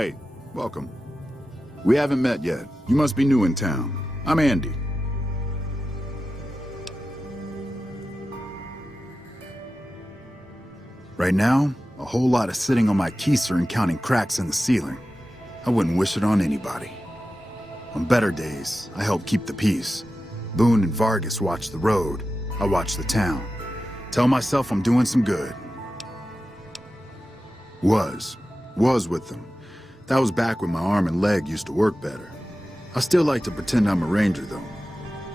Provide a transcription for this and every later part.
Hey, welcome. We haven't met yet. You must be new in town. I'm Andy. Right now, a whole lot of sitting on my keister and counting cracks in the ceiling. I wouldn't wish it on anybody. On better days, I help keep the peace. Boone and Vargas watch the road. I watch the town. Tell myself I'm doing some good. Was with them. That was back when my arm and leg used to work better. I still like to pretend I'm a ranger, though.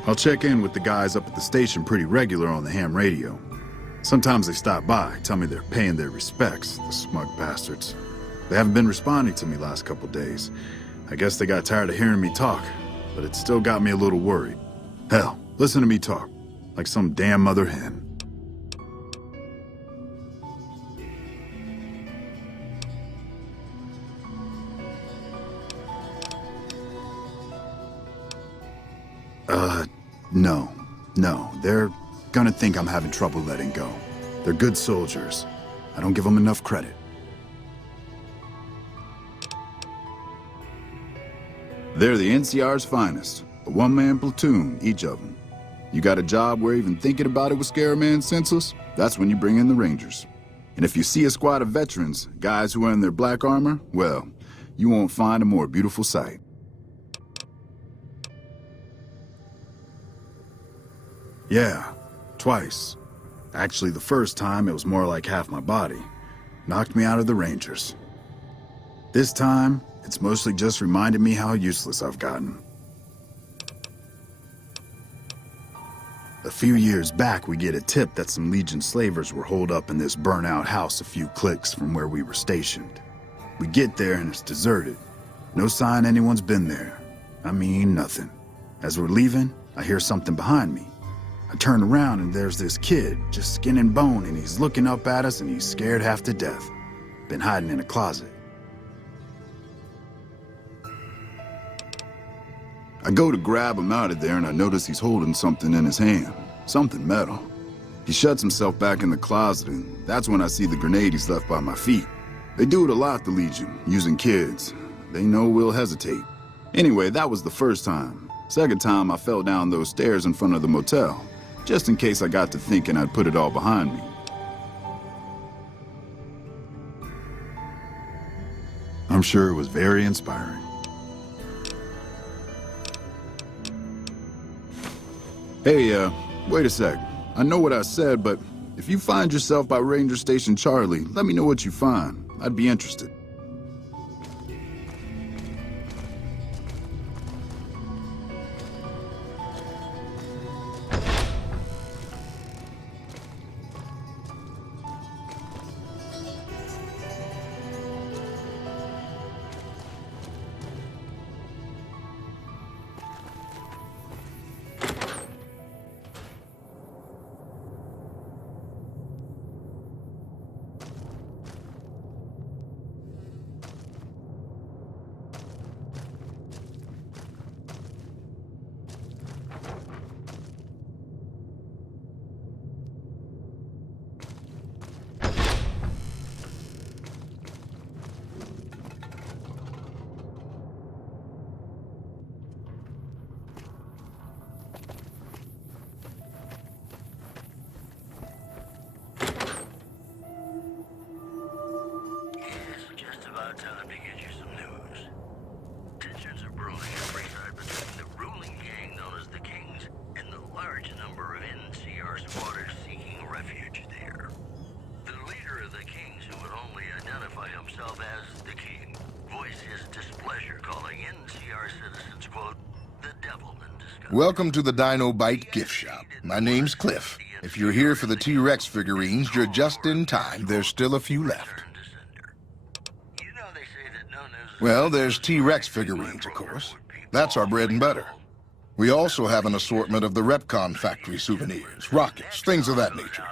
I'll check in with the guys up at the station pretty regular on the ham radio. Sometimes they stop by, tell me they're paying their respects, the smug bastards. They haven't been responding to me last couple days. I guess they got tired of hearing me talk, but it still got me a little worried. Hell, listen to me talk, like some damn mother hen. No, they're gonna think I'm having trouble letting go. They're good soldiers. I don't give them enough credit. They're the NCR's finest, a one-man platoon, each of them. You got a job where even thinking about it would scare a man senseless? That's when you bring in the Rangers. And if you see a squad of veterans, guys who are in their black armor, well, you won't find a more beautiful sight. Yeah, twice. Actually, the first time, it was more like half my body. Knocked me out of the Rangers. This time, it's mostly just reminded me how useless I've gotten. A few years back, we get a tip that some Legion slavers were holed up in this burnt-out house a few clicks from where we were stationed. We get there and it's deserted. No sign anyone's been there. I mean, nothing. As we're leaving, I hear something behind me. I turn around and there's this kid, just skin and bone, and he's looking up at us and he's scared half to death. Been hiding in a closet. I go to grab him out of there and I notice he's holding something in his hand. Something metal. He shuts himself back in the closet and that's when I see the grenade he's left by my feet. They do it a lot, the Legion, using kids. They know we'll hesitate. Anyway, that was the first time. Second time, I fell down those stairs in front of the motel, just in case I got to thinking I'd put it all behind me. I'm sure it was very inspiring. Hey, wait a sec. I know what I said, but if you find yourself by Ranger Station Charlie, let me know what you find. I'd be interested. Time to get you some news. Tensions are brewing at Freeside between the ruling gang known as the Kings and the large number of NCR squatters seeking refuge there. The leader of the Kings, who would only identify himself as the King, voiced his displeasure, calling NCR citizens, quote, the devil in disguise. Welcome to the Dino Bite gift shop. My name's Cliff. If you're here for the T-Rex figurines, you're just in time. There's still a few left. Well, there's T-Rex figurines, of course. That's our bread and butter. We also have an assortment of the Repcon factory souvenirs, rockets, things of that nature.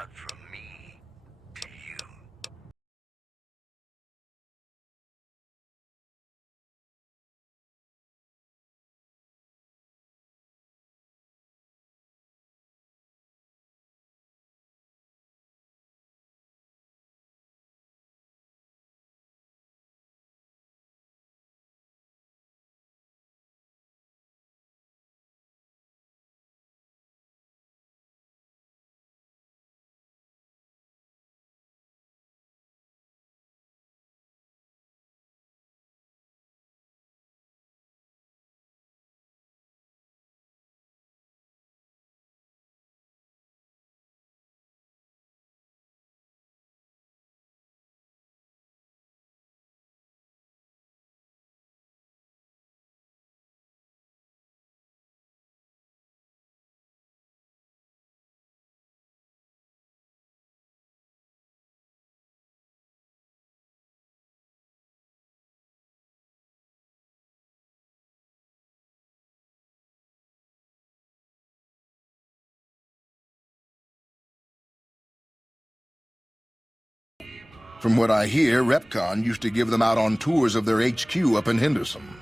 From what I hear, RepCon used to give them out on tours of their HQ up in Henderson.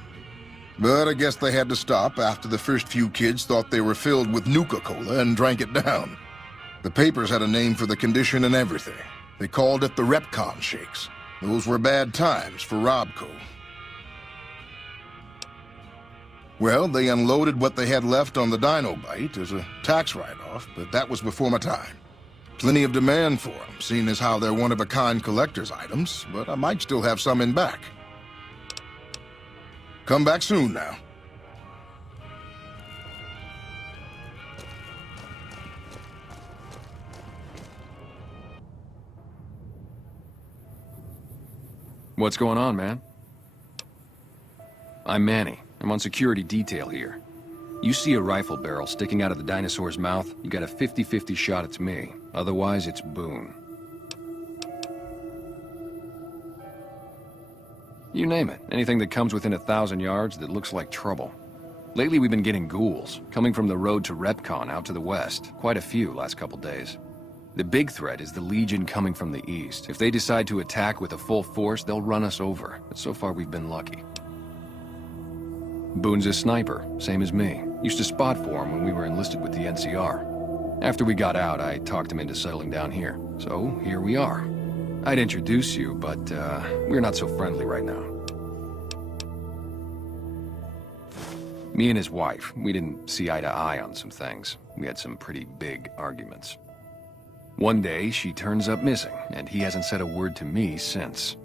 But I guess they had to stop after the first few kids thought they were filled with Nuka-Cola and drank it down. The papers had a name for the condition and everything. They called it the RepCon shakes. Those were bad times for Robco. Well, they unloaded what they had left on the Dinobite as a tax write-off, but that was before my time. Plenty of demand for them, seeing as how they're one-of-a-kind collector's items, but I might still have some in back. Come back soon now. What's going on, man? I'm Manny. I'm on security detail here. You see a rifle barrel sticking out of the dinosaur's mouth, you got a 50-50 shot it's me. Otherwise, it's Boone. You name it. Anything that comes within 1,000 yards that looks like trouble. Lately, we've been getting ghouls, coming from the road to RepCon out to the west. Quite a few last couple days. The big threat is the Legion coming from the east. If they decide to attack with a full force, they'll run us over. But so far, we've been lucky. Boone's a sniper, same as me. Used to spot for him when we were enlisted with the NCR. After we got out, I talked him into settling down here. So, here we are. I'd introduce you, but, we're not so friendly right now. Me and his wife, we didn't see eye to eye on some things. We had some pretty big arguments. One day, she turns up missing, and he hasn't said a word to me since.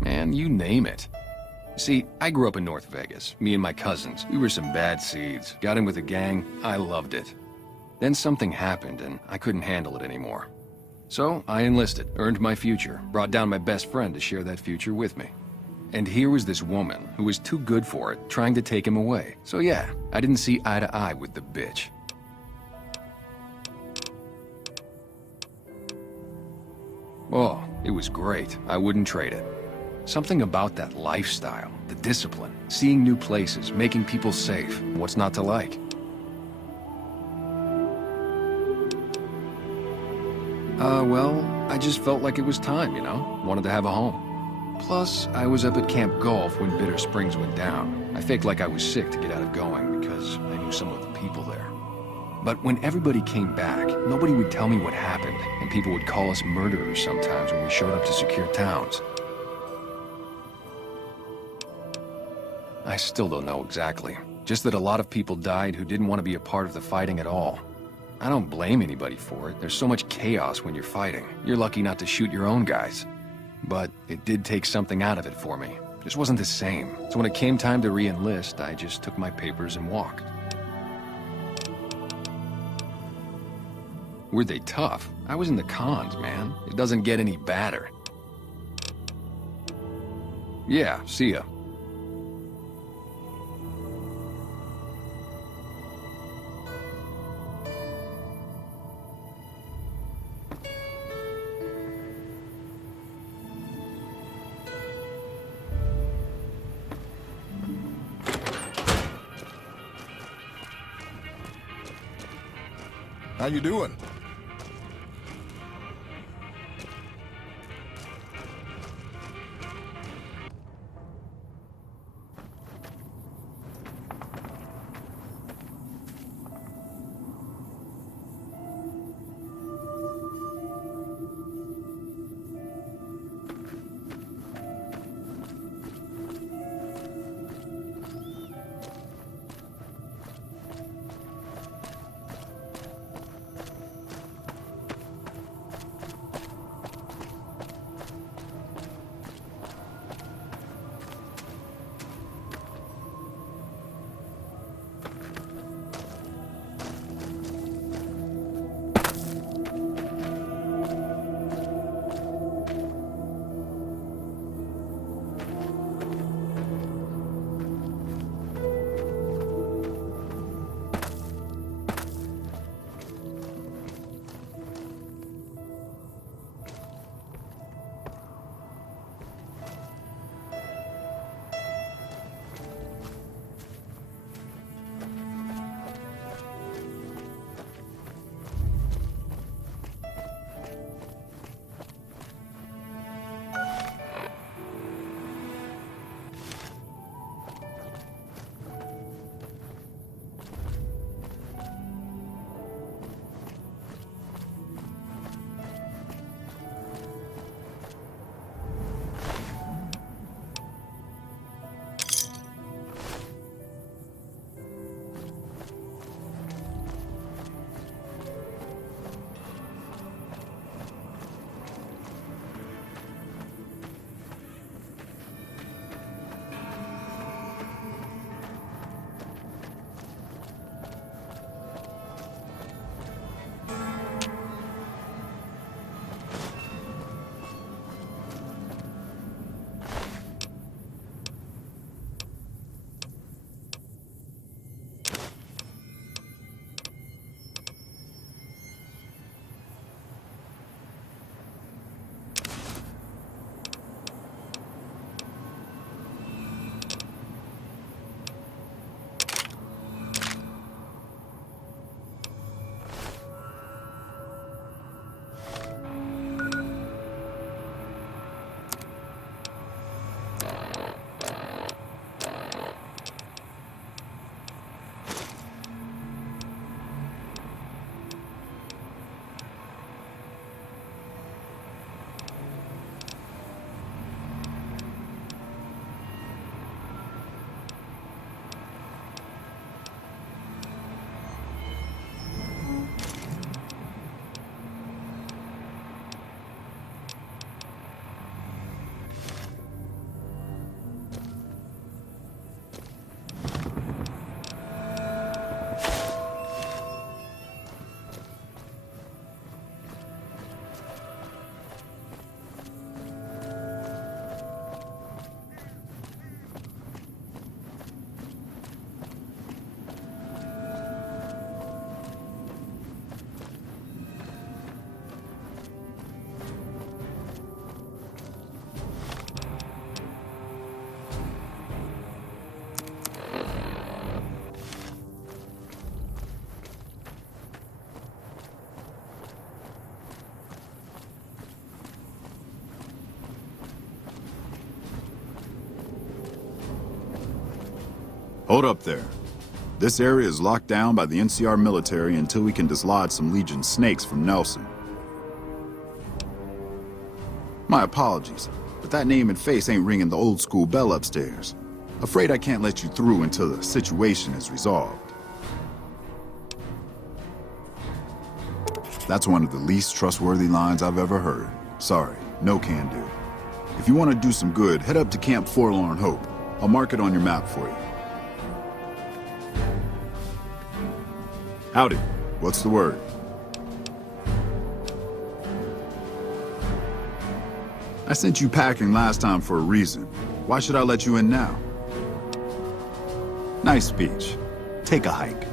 Man, you name it. See, I grew up in North Vegas. Me and my cousins, we were some bad seeds. Got in with a gang, I loved it. Then something happened, and I couldn't handle it anymore. So, I enlisted, earned my future, brought down my best friend to share that future with me. And here was this woman, who was too good for it, trying to take him away. So yeah, I didn't see eye to eye with the bitch. Oh, it was great. I wouldn't trade it. Something about that lifestyle, the discipline, seeing new places, making people safe. What's not to like? Well, I just felt like it was time, you know? Wanted to have a home. Plus, I was up at Camp Golf when Bitter Springs went down. I faked like I was sick to get out of going because I knew some of the people there. But when everybody came back, nobody would tell me what happened, and people would call us murderers sometimes when we showed up to secure towns. I still don't know exactly. Just that a lot of people died who didn't want to be a part of the fighting at all. I don't blame anybody for it. There's so much chaos when you're fighting. You're lucky not to shoot your own guys. But it did take something out of it for me. Just wasn't the same. So when it came time to re-enlist, I just took my papers and walked. Were they tough? I was in the cons, man. It doesn't get any badder. Yeah, see ya. How you doing? Hold up there. This area is locked down by the NCR military until we can dislodge some Legion snakes from Nelson. My apologies, but that name and face ain't ringing the old school bell upstairs. Afraid I can't let you through until the situation is resolved. That's one of the least trustworthy lines I've ever heard. Sorry, no can do. If you want to do some good, head up to Camp Forlorn Hope. I'll mark it on your map for you. Howdy. What's the word? I sent you packing last time for a reason. Why should I let you in now? Nice speech. Take a hike.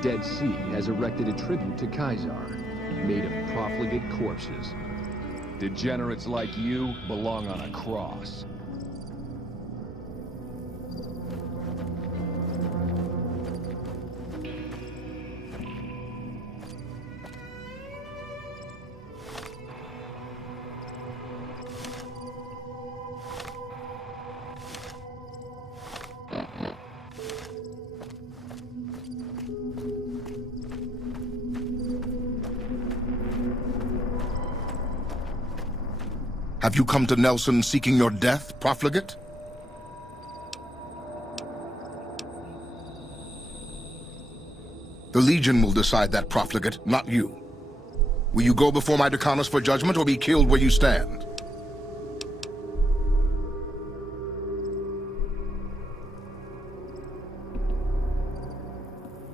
Dead Sea has erected a tribute to Kaisar, made of profligate corpses. Degenerates like you belong on a cross. Have you come to Nelson seeking your death, profligate? The Legion will decide that, profligate, not you. Will you go before my Decanus for judgment or be killed where you stand?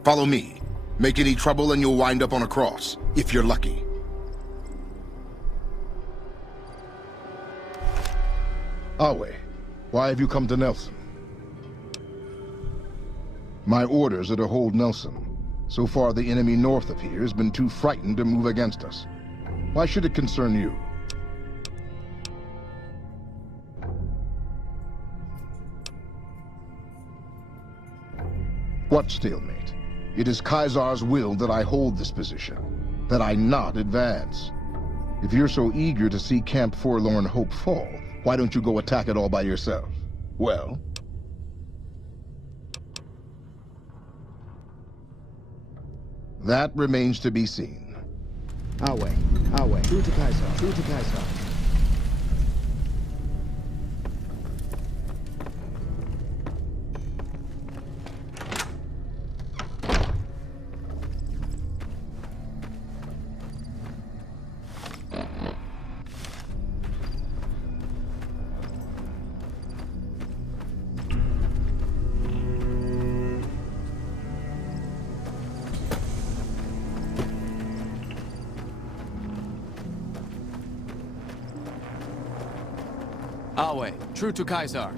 Follow me. Make any trouble and you'll wind up on a cross, if you're lucky. Awe, why have you come to Nelson? My orders are to hold Nelson. So far, the enemy north of here has been too frightened to move against us. Why should it concern you? What stalemate? It is Kaisar's will that I hold this position, that I not advance. If you're so eager to see Camp Forlorn Hope fall, why don't you go attack it all by yourself? Well? That remains to be seen. Our way. True to Kaisar. True to Kaisar. Awe, true to Kaisar.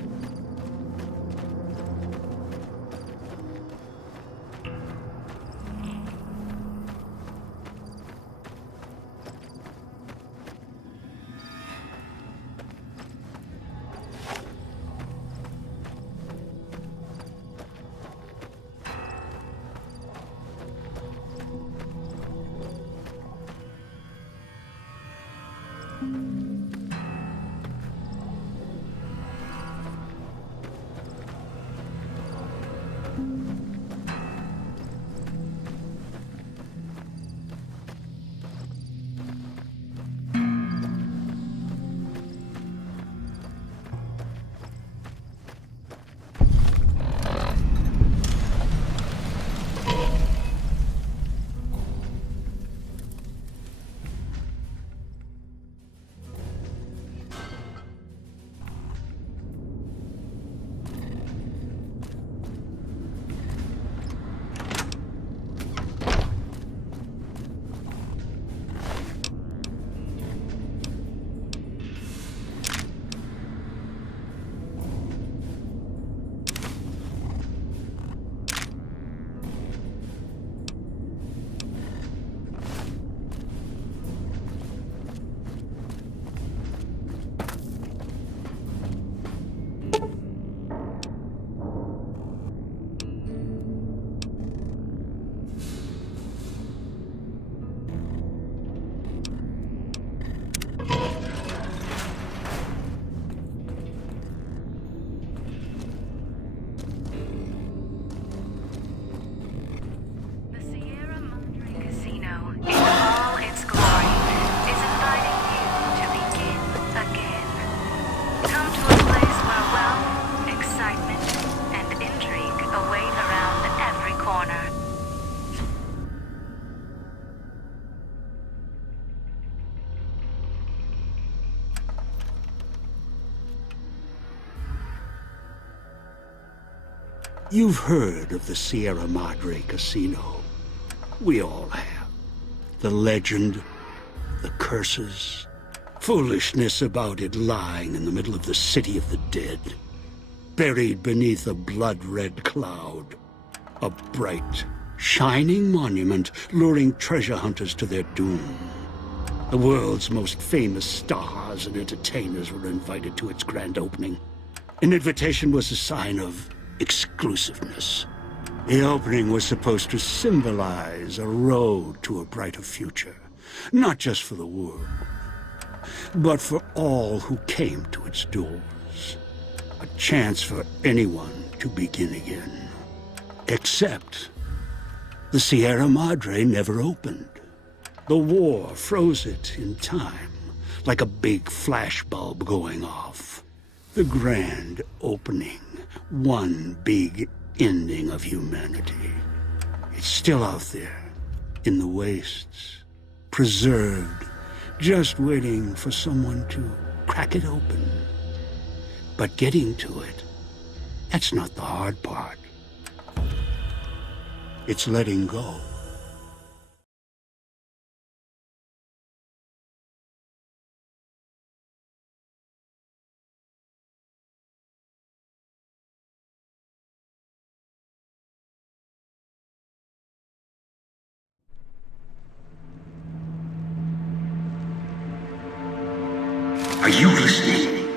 You've heard of the Sierra Madre Casino. We all have. The legend, the curses, foolishness about it lying in the middle of the city of the dead, buried beneath a blood-red cloud. A bright, shining monument luring treasure hunters to their doom. The world's most famous stars and entertainers were invited to its grand opening. An invitation was a sign of exclusiveness. The opening was supposed to symbolize a road to a brighter future, not just for the world, but for all who came to its doors. A chance for anyone to begin again. Except the Sierra Madre never opened. The war froze it in time, like a big flashbulb going off. The grand opening, one big ending of humanity. It's still out there, in the wastes, preserved, just waiting for someone to crack it open. But getting to it, that's not the hard part. It's letting go. Are you listening?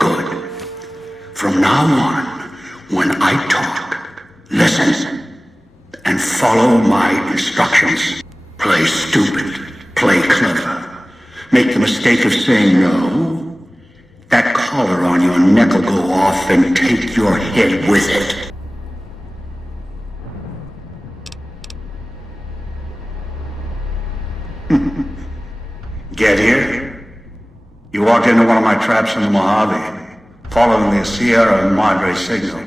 Good. From now on, when I talk, listen and follow my instructions. Play stupid, play clever. Make the mistake of saying no. That collar on your neck will go off and take your head with it. Get here? You walked into one of my traps in the Mojave, following the Sierra Madre signal.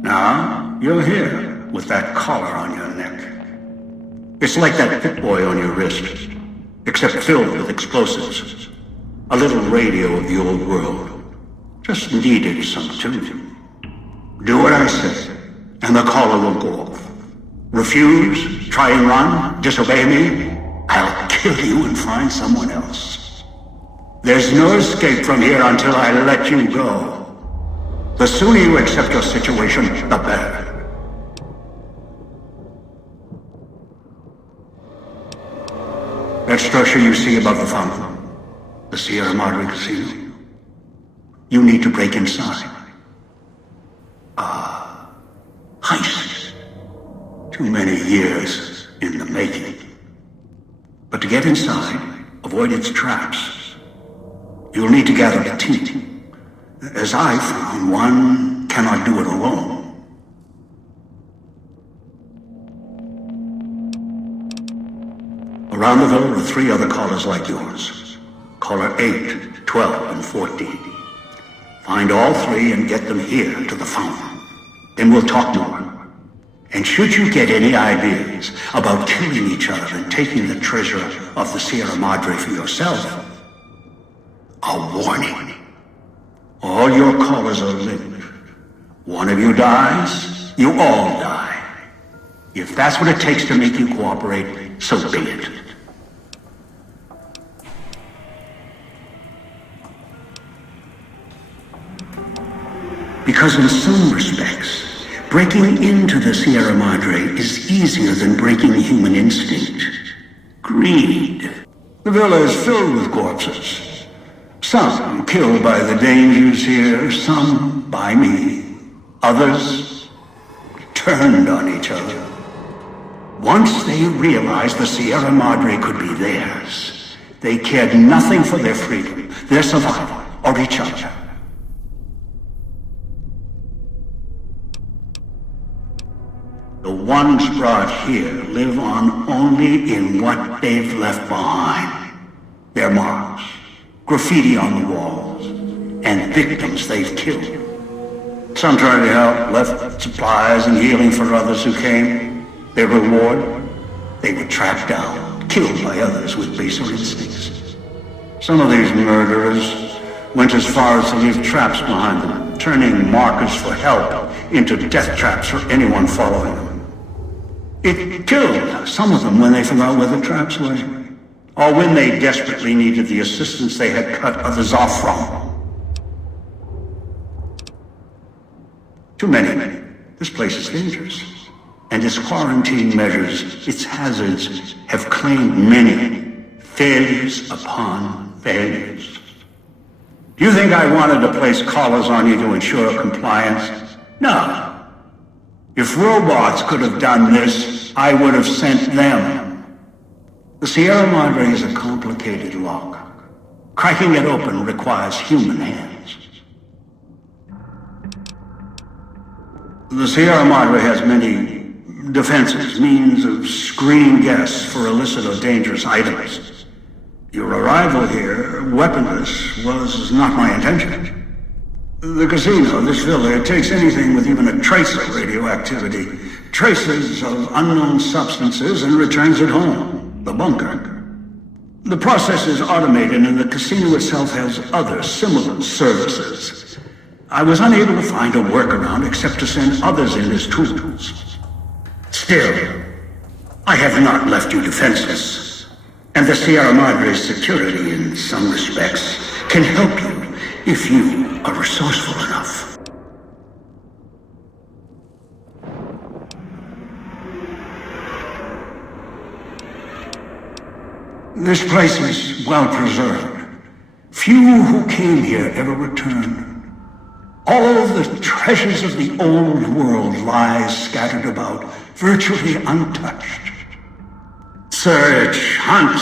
Now, you're here with that collar on your neck. It's like that Pit Boy on your wrist, except filled with explosives. A little radio of the old world. Just needed some tuning. Do what I say, and the collar will go off. Refuse, try and run, disobey me, I'll kill you and find someone else. There's no escape from here until I let you go. The sooner you accept your situation, the better. That structure you see above the fountain, the Sierra Madre Casino, you need to break inside. Heist. Too many years in the making. But to get inside, avoid its traps, You'll need to gather a team. As I found, one cannot do it alone. Around the villa are 3 other callers like yours. Caller 8, 12, and 14. Find all 3 and get them here to the fountain. Then we'll talk more. And should you get any ideas about killing each other and taking the treasure of the Sierra Madre for yourself, a warning. All your callers are linked. One of you dies, you all die. If that's what it takes to make you cooperate, so be it. Because in some respects, breaking into the Sierra Madre is easier than breaking human instinct. Greed. The villa is filled with corpses. Some killed by the dangers here, some by me. Others turned on each other. Once they realized the Sierra Madre could be theirs, they cared nothing for their freedom, their survival, or each other. The ones brought here live on only in what they've left behind. Their marks, graffiti on the walls, and victims they've killed. Some tried to help, left supplies and healing for others who came. Their reward? They were tracked down, killed by others with baser instincts. Some of these murderers went as far as to leave traps behind them, turning markers for help into death traps for anyone following them. It killed some of them when they forgot where the traps were, or when they desperately needed the assistance they had cut others off from. Too many. This place is dangerous, and its quarantine measures, its hazards, have claimed many failures upon failures. You think I wanted to place collars on you to ensure compliance? No. If robots could have done this, I would have sent them. The Sierra Madre is a complicated lock. Cracking it open requires human hands. The Sierra Madre has many defenses, means of screening guests for illicit or dangerous items. Your arrival here, weaponless, was not my intention. The casino, this villa, it takes anything with even a trace of radioactivity, traces of unknown substances, and returns it home, the bunker. The process is automated, and the casino itself has other similar services. I was unable to find a workaround except to send others in as tools. Still, I have not left you defenseless, and the Sierra Madre's security, in some respects, can help you if you are resourceful enough. This place is well preserved. Few who came here ever returned. All the treasures of the old world lie scattered about, virtually untouched. Search, hunt,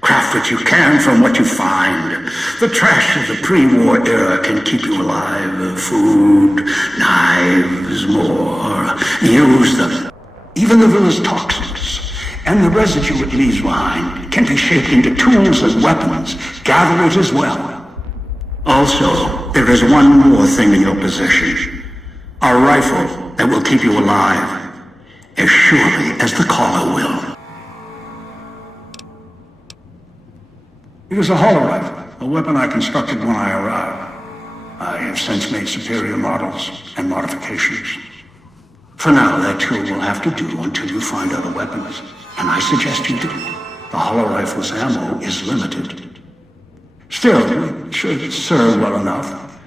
craft what you can from what you find. The trash of the pre-war era can keep you alive. Food, knives, more. Use them. Even the villa's toxins and the residue it leaves behind can be shaped into tools and weapons. Gather it as well. Also, there is one more thing in your possession. A rifle that will keep you alive, as surely as the caller will. It is a hollow rifle, a weapon I constructed when I arrived. I have since made superior models and modifications. For now, that tool will have to do until you find other weapons, and I suggest you do. The hollow rifle's ammo is limited. Still, it should serve well enough.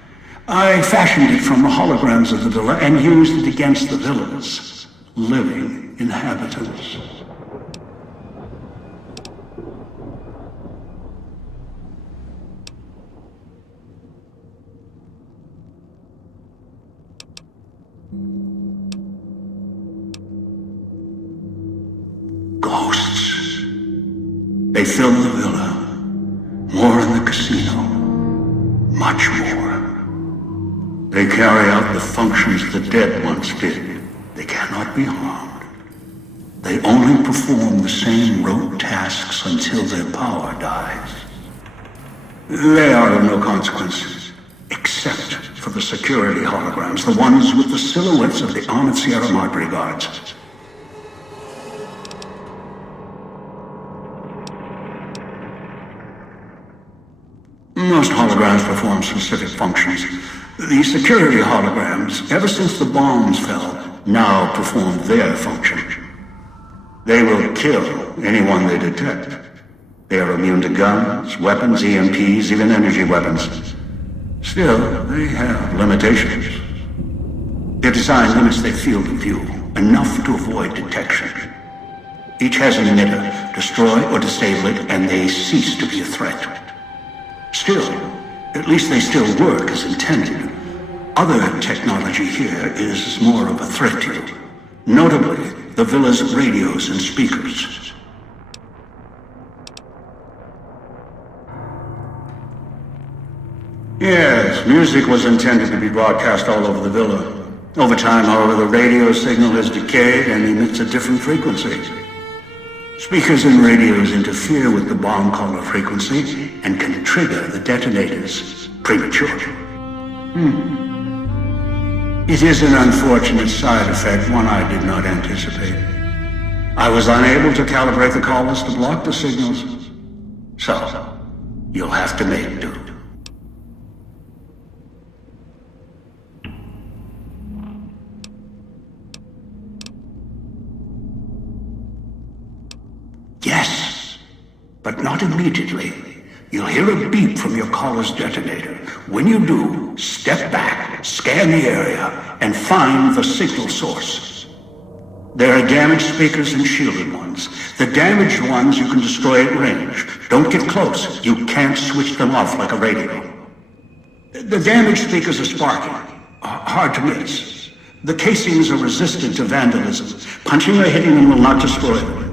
I fashioned it from the holograms of the villa and used it against the villa's living inhabitants. Ghosts. They fill the villa, more in the casino. much more. They carry out the functions the dead once did. They cannot be harmed. They only perform the same rote tasks until their power dies. They are of no consequence, except for the security holograms, the ones with the silhouettes of the armored Sierra Madre guards. Most holograms perform specific functions. The security holograms, ever since the bombs fell, now perform their function. They will kill anyone they detect. They are immune to guns, weapons, EMPs, even energy weapons. Still, they have limitations. Their design limits their field of view, enough to avoid detection. Each has an emitter. Destroy or disable it, and they cease to be a threat. Still, at least they still work as intended. Other technology here is more of a threat to you. Notably, the villa's radios and speakers. Yes, music was intended to be broadcast all over the villa. Over time, however, the radio signal has decayed and emits a different frequency. Speakers and radios interfere with the bomb caller frequency and can trigger the detonators prematurely. It is an unfortunate side effect, one I did not anticipate. I was unable to calibrate the callers to block the signals. So, you'll have to make do. Yes, but not immediately. You'll hear a beep from your caller's detonator. When you do, step back, scan the area, and find the signal source. There are damaged speakers and shielded ones. The damaged ones you can destroy at range. Don't get close. You can't switch them off like a radio. The damaged speakers are sparking. Hard to miss. The casings are resistant to vandalism. Punching or hitting them will not destroy them.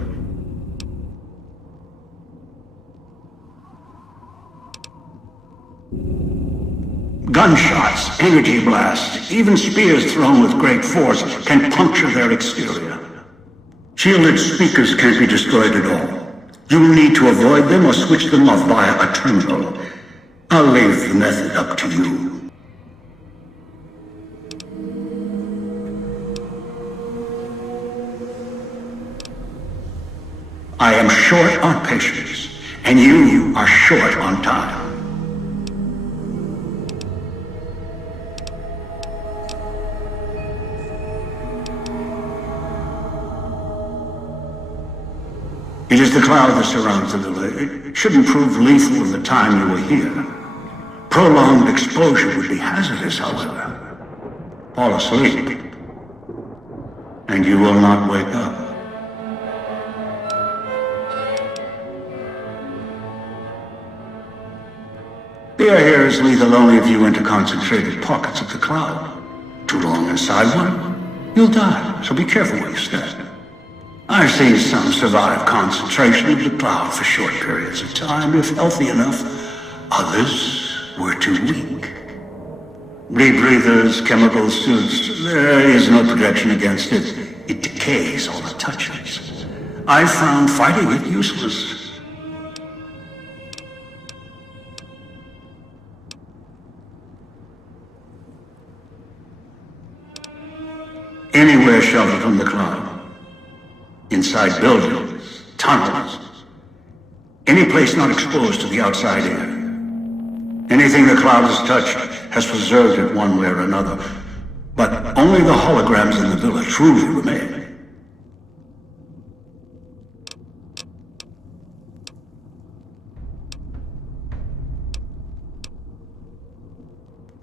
Gunshots, energy blasts, even spears thrown with great force can puncture their exterior. Shielded speakers can't be destroyed at all. You'll need to avoid them or switch them off via a terminal. I'll leave the method up to you. I am short on patience, and you are short on time. It is the cloud that surrounds the villa. It shouldn't prove lethal in the time you were here. Prolonged exposure would be hazardous, however. Fall asleep, and you will not wake up. The air here is lethal only if you enter concentrated pockets of the cloud. Too long inside one, you'll die, so be careful where you step. I've seen some survive concentration of the cloud for short periods of time, if healthy enough. Others were too weak. Rebreathers, chemical suits, there is no protection against it. It decays all it touches. I've found fighting it useless. Anywhere sheltered from the cloud. Inside buildings, tunnels, any place not exposed to the outside air. Anything the cloud has touched has preserved it one way or another, but only the holograms in the villa truly remain.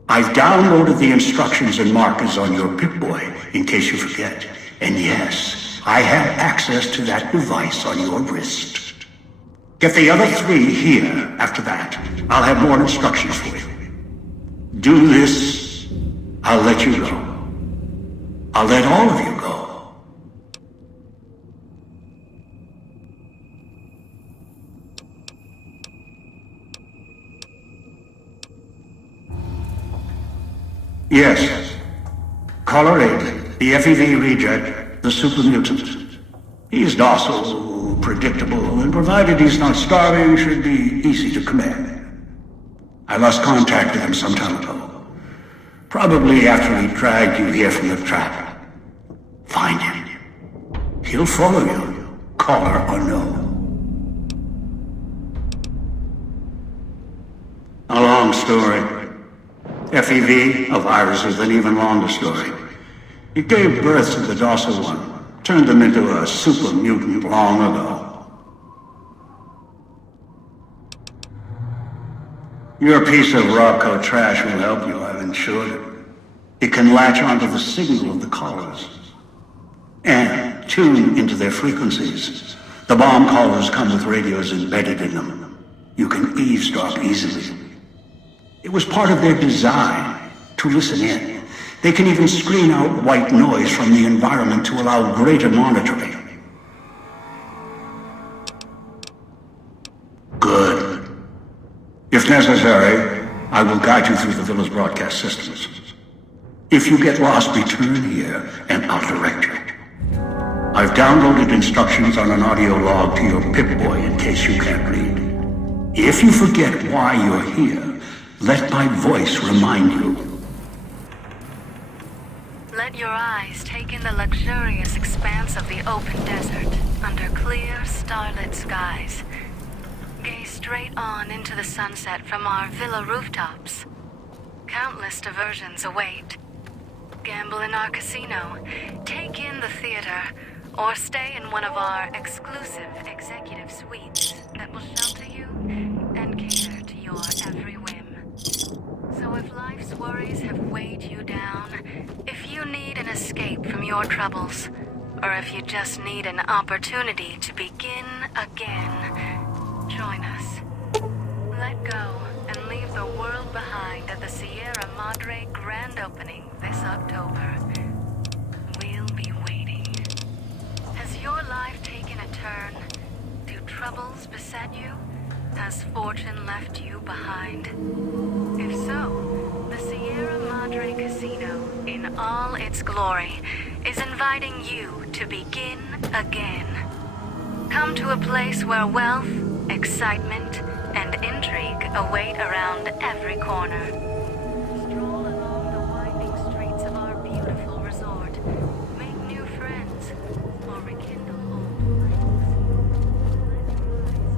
I've downloaded the instructions and markers on your Pip-Boy, in case you forget. And yes, I have access to that device on your wrist. Get the other 3 here after that. I'll have more instructions for you. Do this, I'll let you go. I'll let all of you go. Yes. Caller 8, the FEV reject, the super mutant. He's docile, predictable, and provided he's not starving, should be easy to command. I lost contact with him some time ago. Probably after he dragged you here from the trap. Find him. He'll follow you, caller or no. A long story. FEV, a virus is an even longer story. It gave birth to the docile one, turned them into a super mutant long ago. Your piece of Robco trash will help you, I've insured it. It can latch onto the signal of the callers and tune into their frequencies. The bomb callers come with radios embedded in them. You can eavesdrop easily. It was part of their design to listen in. They can even screen out white noise from the environment to allow greater monitoring. Good. If necessary, I will guide you through the villa's broadcast systems. If you get lost, return here, and I'll direct you. I've downloaded instructions on an audio log to your Pip-Boy in case you can't read. If you forget why you're here, let my voice remind you. Let your eyes take in the luxurious expanse of the open desert under clear, starlit skies. Gaze straight on into the sunset from our villa rooftops. Countless diversions await. Gamble in our casino, take in the theater, or stay in one of our exclusive executive suites that will shelter you and cater to your every whim. So if life's worries have weighed you down, if you need an escape from your troubles, or if you just need an opportunity to begin again, join us. Let go and leave the world behind at the Sierra Madre grand opening this October. We'll be waiting. Has your life taken a turn? Do troubles beset you? Has fortune left you behind? If so, the Sierra Madre Casino, in all its glory, is inviting you to begin again. Come to a place where wealth, excitement, and intrigue await around every corner. Stroll along the winding streets of our beautiful resort, make new friends, or rekindle old flames.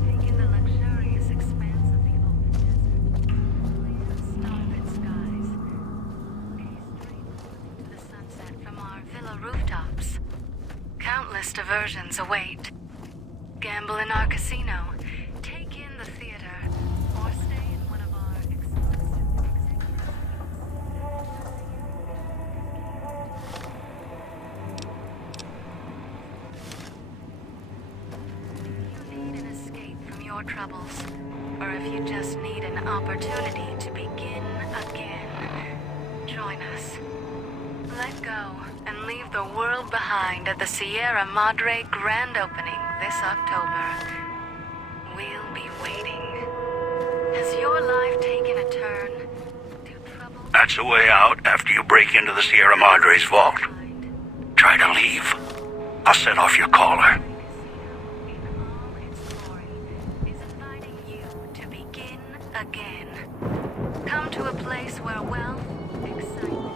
Take in the luxurious expanse of the open desert, clear, starlit skies. Gaze straight into the sunset from our villa rooftops. Countless diversions await. Gamble in our casino. Take in the theater, or stay in one of our exclusive executive suites. If you need an escape from your troubles, or if you just need an opportunity to begin again, join us. Let go and leave the world behind at the Sierra Madre grand opening this October. We'll be waiting. Has your life taken a turn? Do trouble... That's the way out after you break into the Sierra Madre's vault. Try to leave. I'll set off your caller. In all its glory, is inviting you to begin again. Come to a place where wealth, excitement...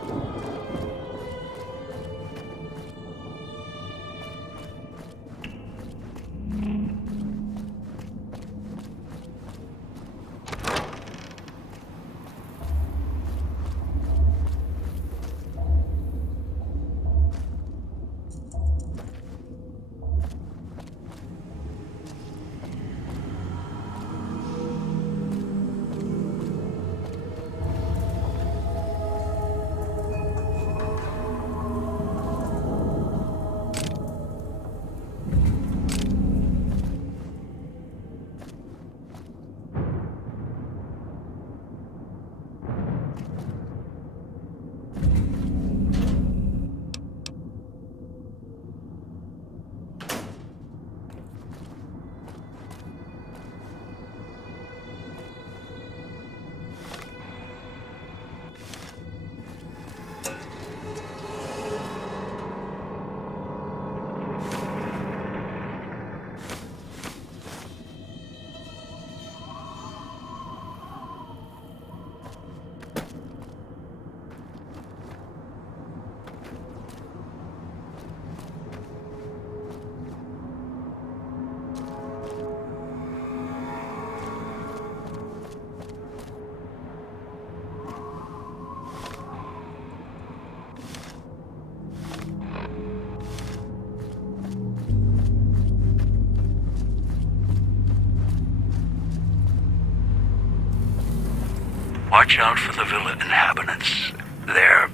Watch out for the villa inhabitants. They're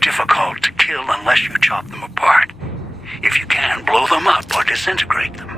difficult to kill unless you chop them apart. If you can, blow them up or disintegrate them.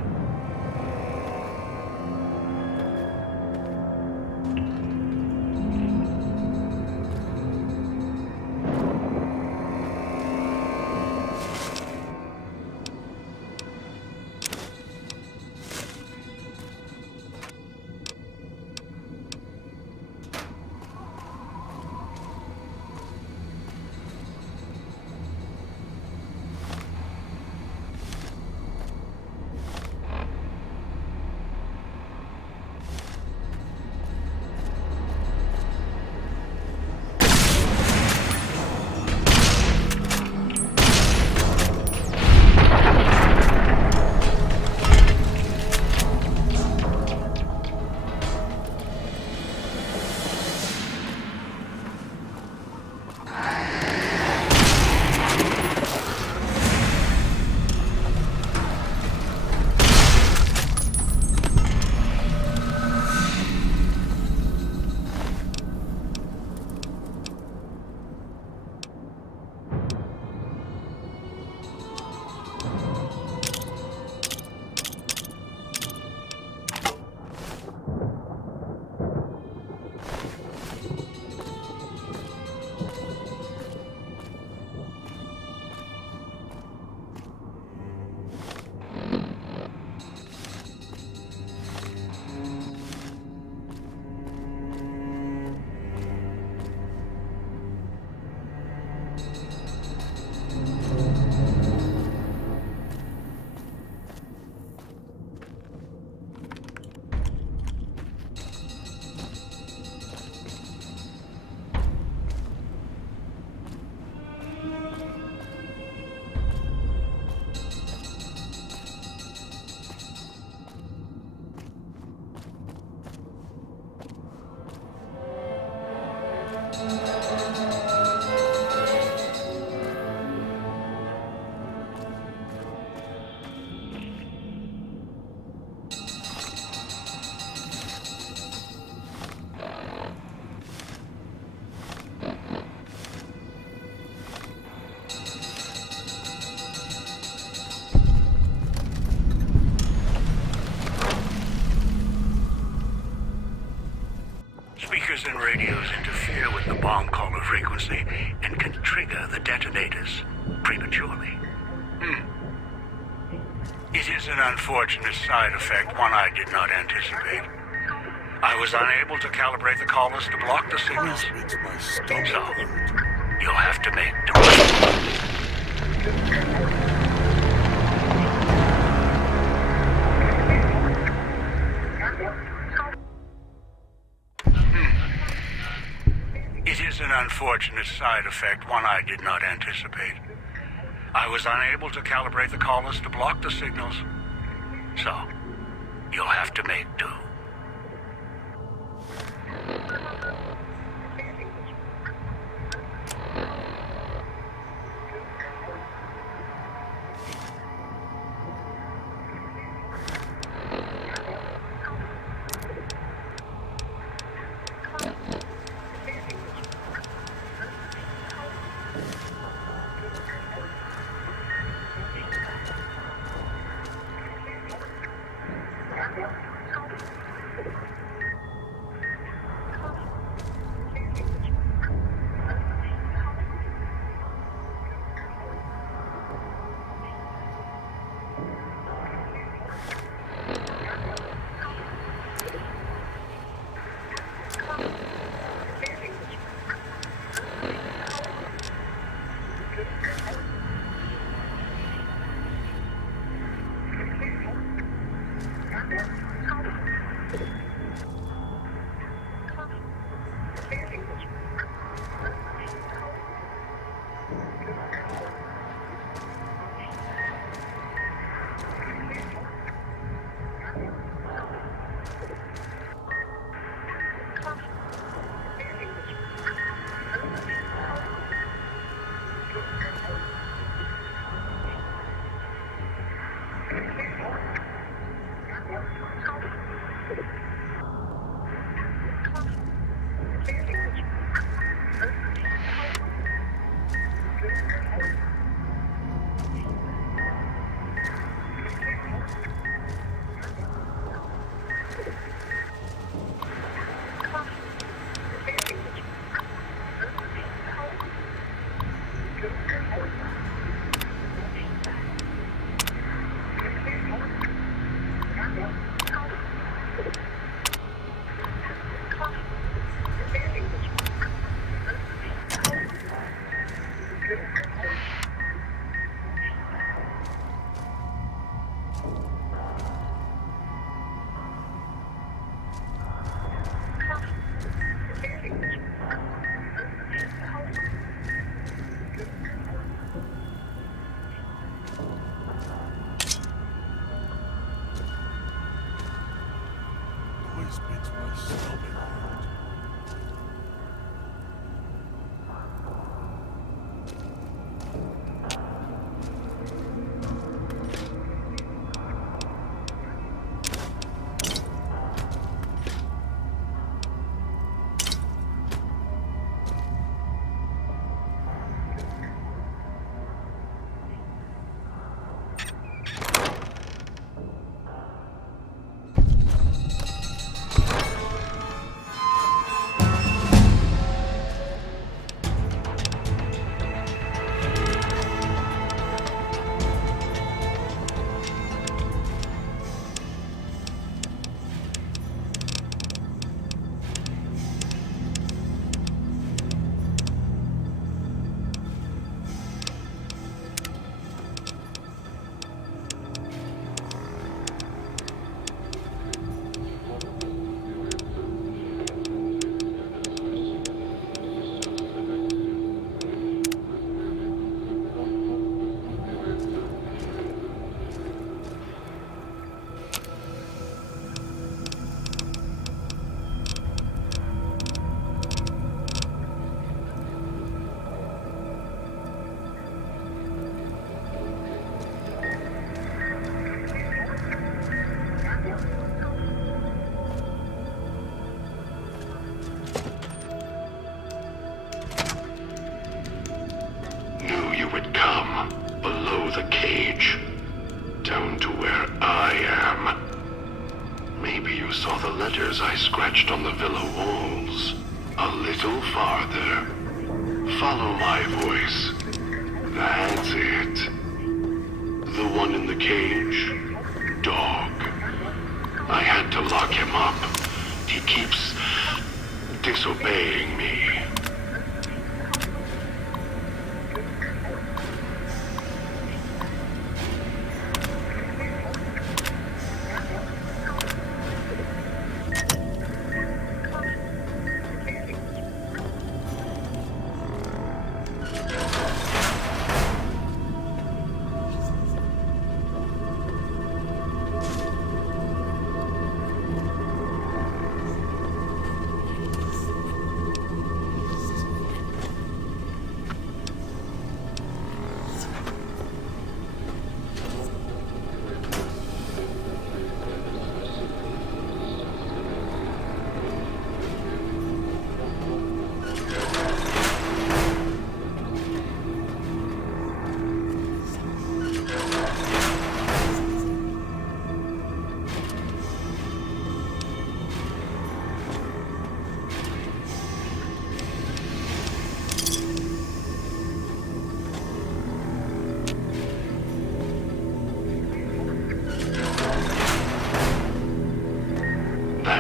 Speakers and radios interfere with the bomb caller frequency and can trigger the detonators prematurely. It is an unfortunate side effect, one I did not anticipate. I was unable to calibrate the callers to block the signals. So, you'll have to make do. It is an unfortunate side effect, one I did not anticipate. I was unable to calibrate the callers to block the signals. So, you'll have to make do. the cage, down to where I am. Maybe you saw the letters I scratched on the villa walls. A little farther. Follow my voice. That's it. The one in the cage? Dog. I had to lock him up. He keeps disobeying me.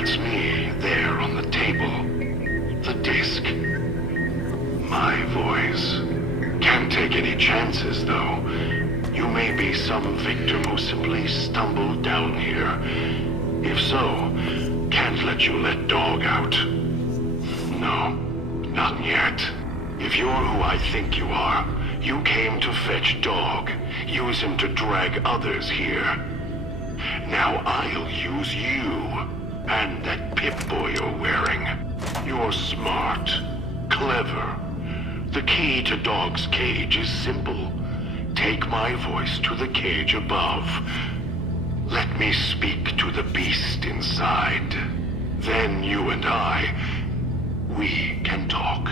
That's me, there on the table. The disc. My voice. Can't take any chances, though. You may be some victim who simply stumbled down here. If so, can't let you let Dog out. No, not yet. If you're who I think you are, you came to fetch Dog. Use him to drag others here. Now I'll use you. And that Pip-Boy you're wearing. You're smart, clever. The key to Dog's cage is simple. Take my voice to the cage above. Let me speak to the beast inside. Then you and I, we can talk.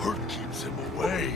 Hurt keeps him away.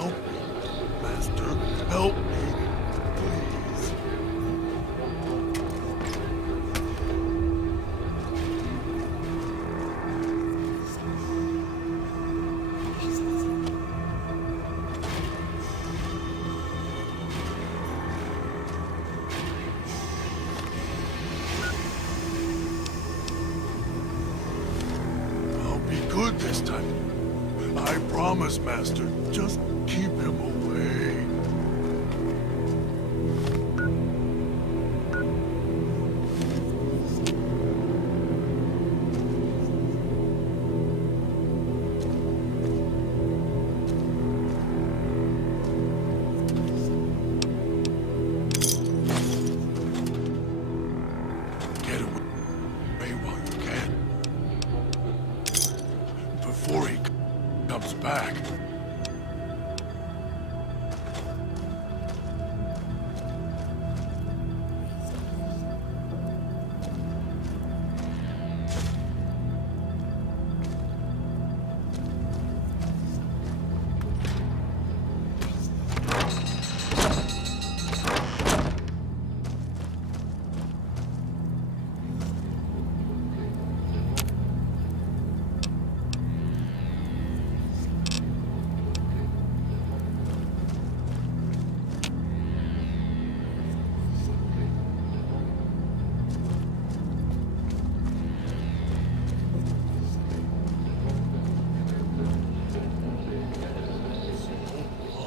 help me. Master, help me. Please. I'll be good this time. I promise, Master. Just keep him away. Get away while you can. Before he comes back.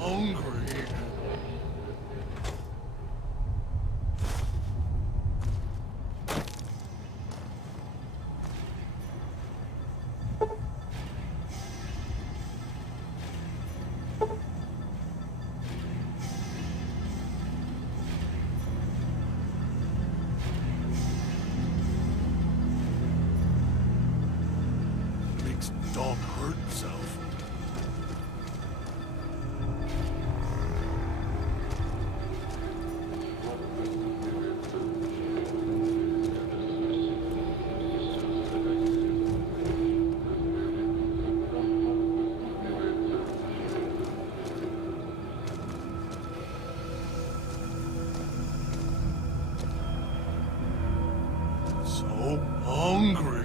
Hungry. Makes dog hurt himself. So hungry.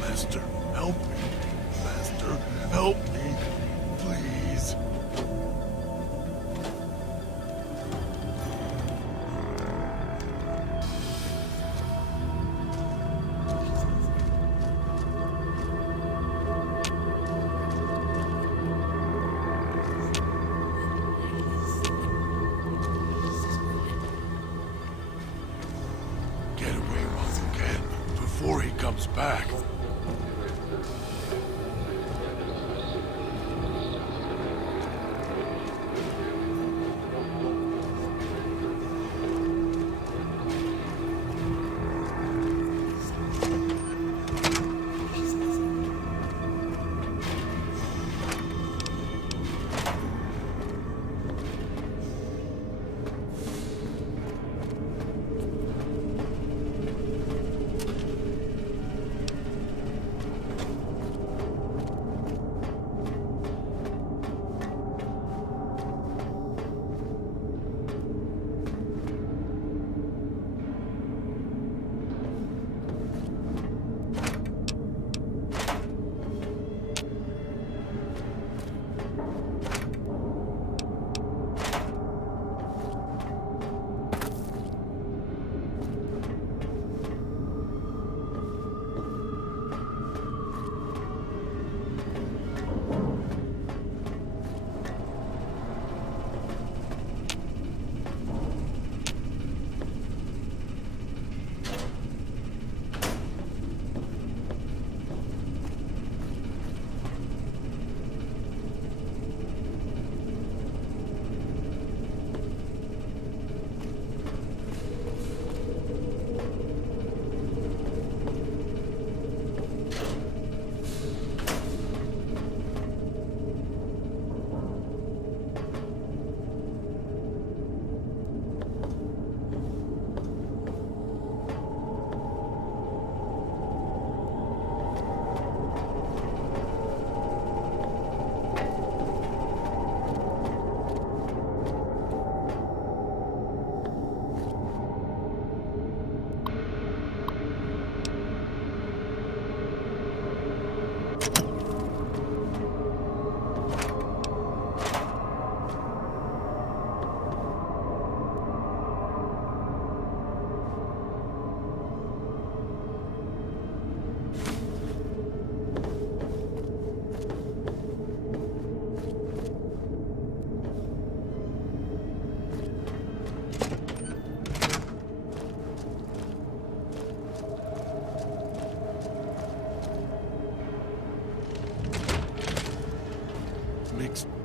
Master, help me. Master, help me. Please. Get away while you can, before he comes back.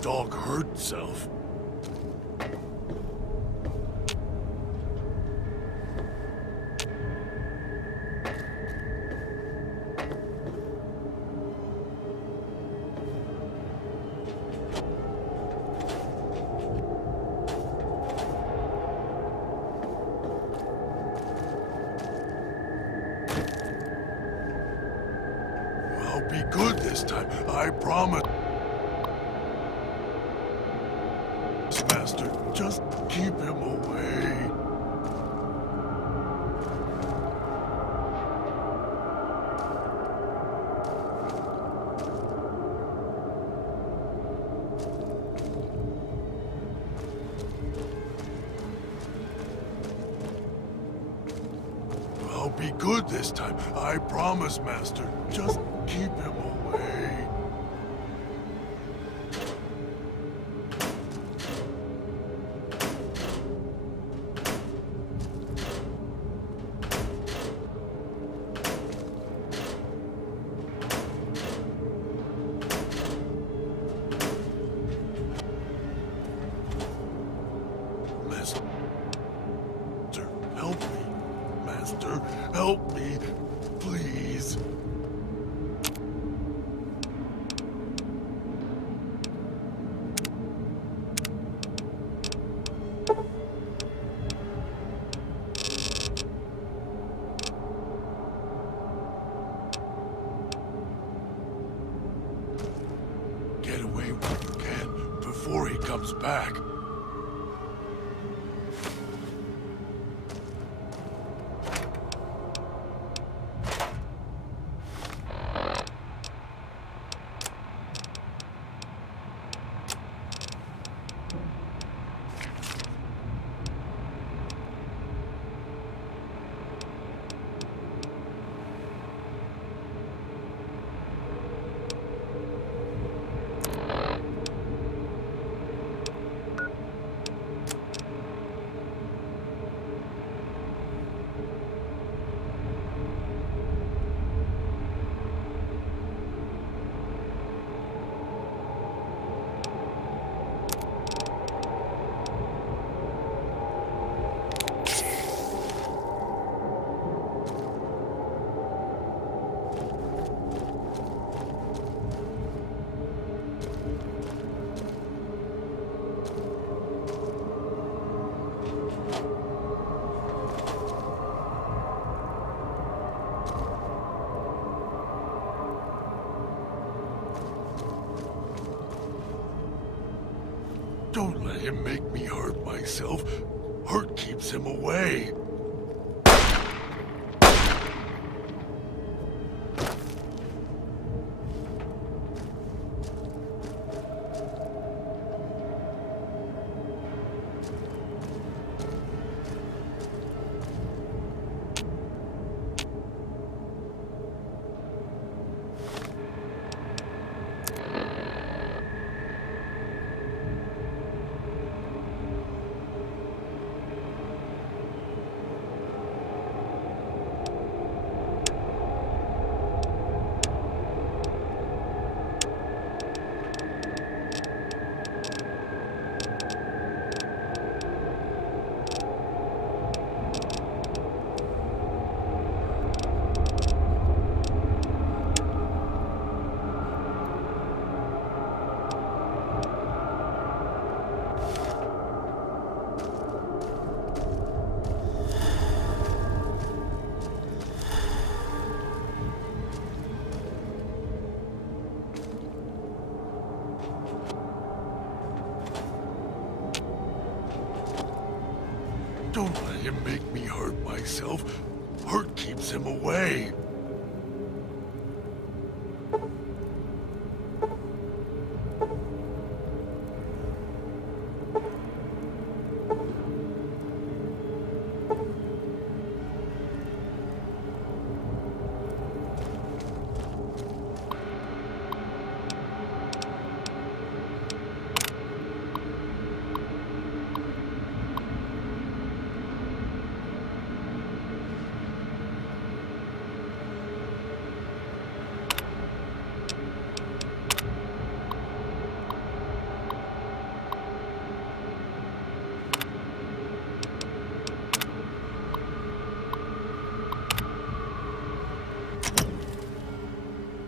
dog hurt itself. I'll be good this time, I promise. Master, just keep him away. I'll be good this time, I promise, Master. Just keep him away. Master, help me. Master, help me, please. Get away when you can before he comes back. Don't let him make me hurt myself. Hurt keeps him away. Don't let him make me hurt myself. Hurt keeps him away.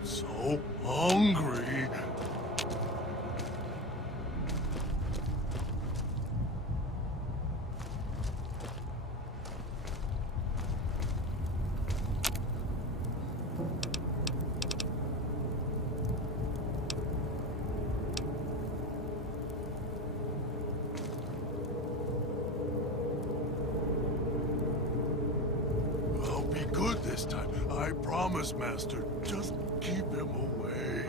so hungry. I'll be good this time. I promise, Master. Just keep him away.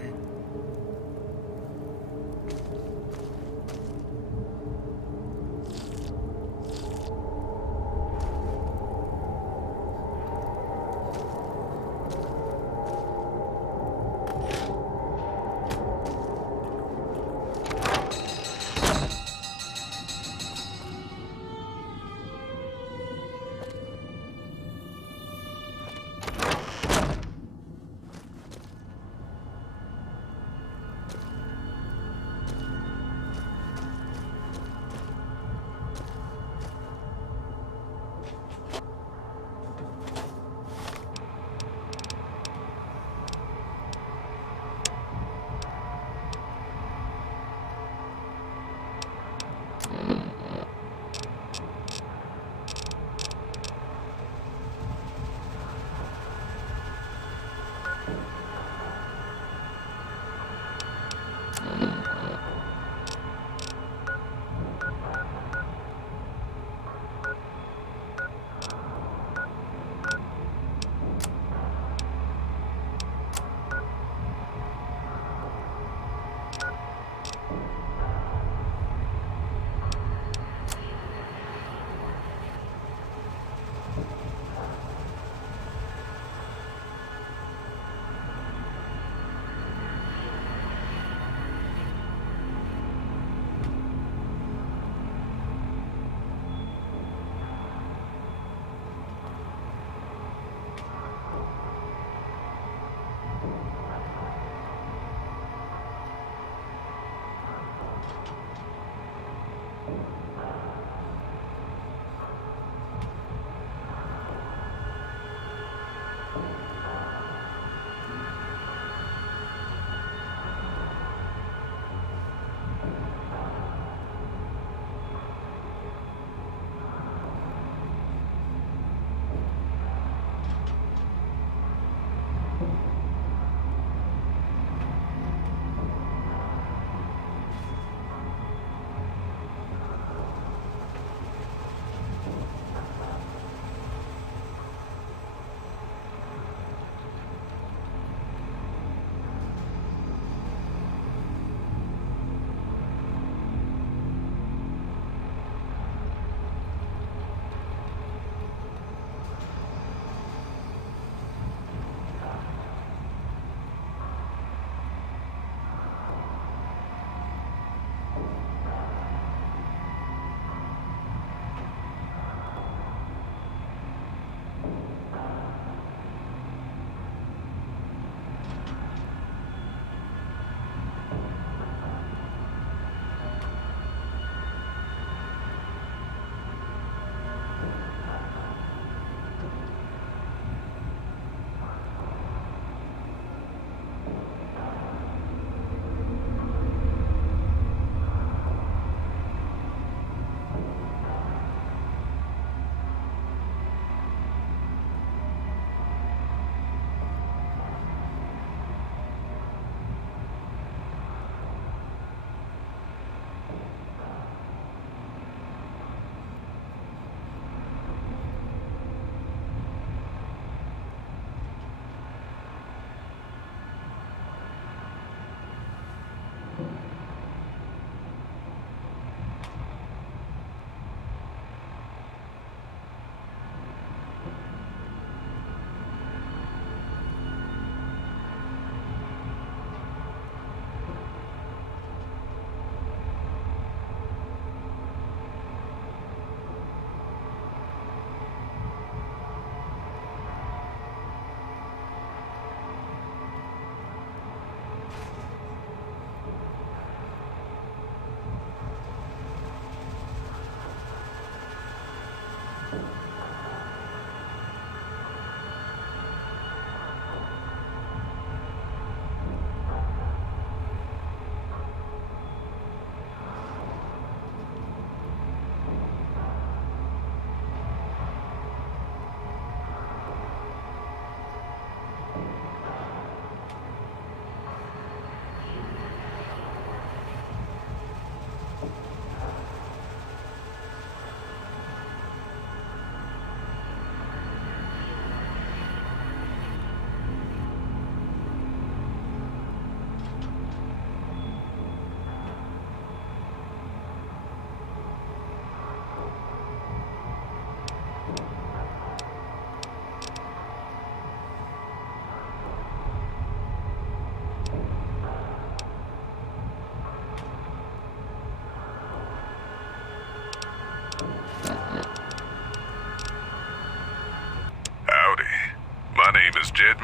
did.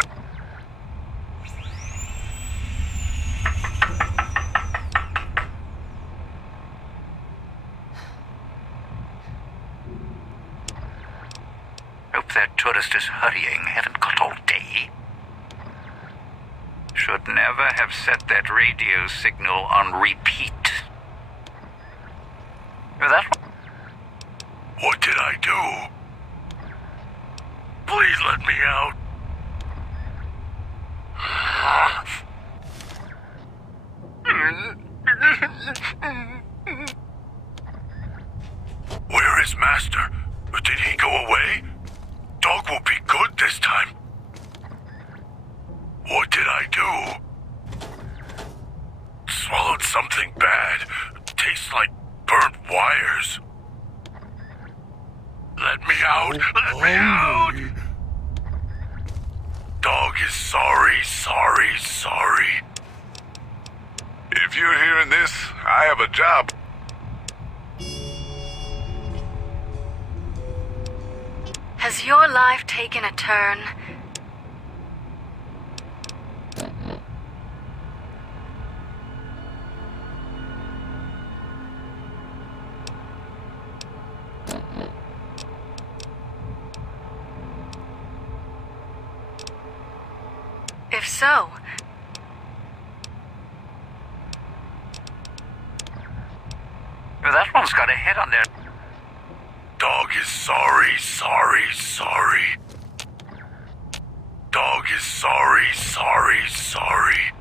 Hope that tourist is hurrying. Haven't got all day. Should never have set that radio signal on repeat. That... What did I do? Please let me out. Where is Master? Did he go away? Dog will be good this time. What did I do? Swallowed something bad. Tastes like burnt wires. Let me out! Let me out! Dog is sorry, sorry, sorry. If you're hearing this, I have a job. Has your life taken a turn? If so, that one's got a head on there. Dog is sorry, sorry, sorry. Dog is sorry, sorry, sorry.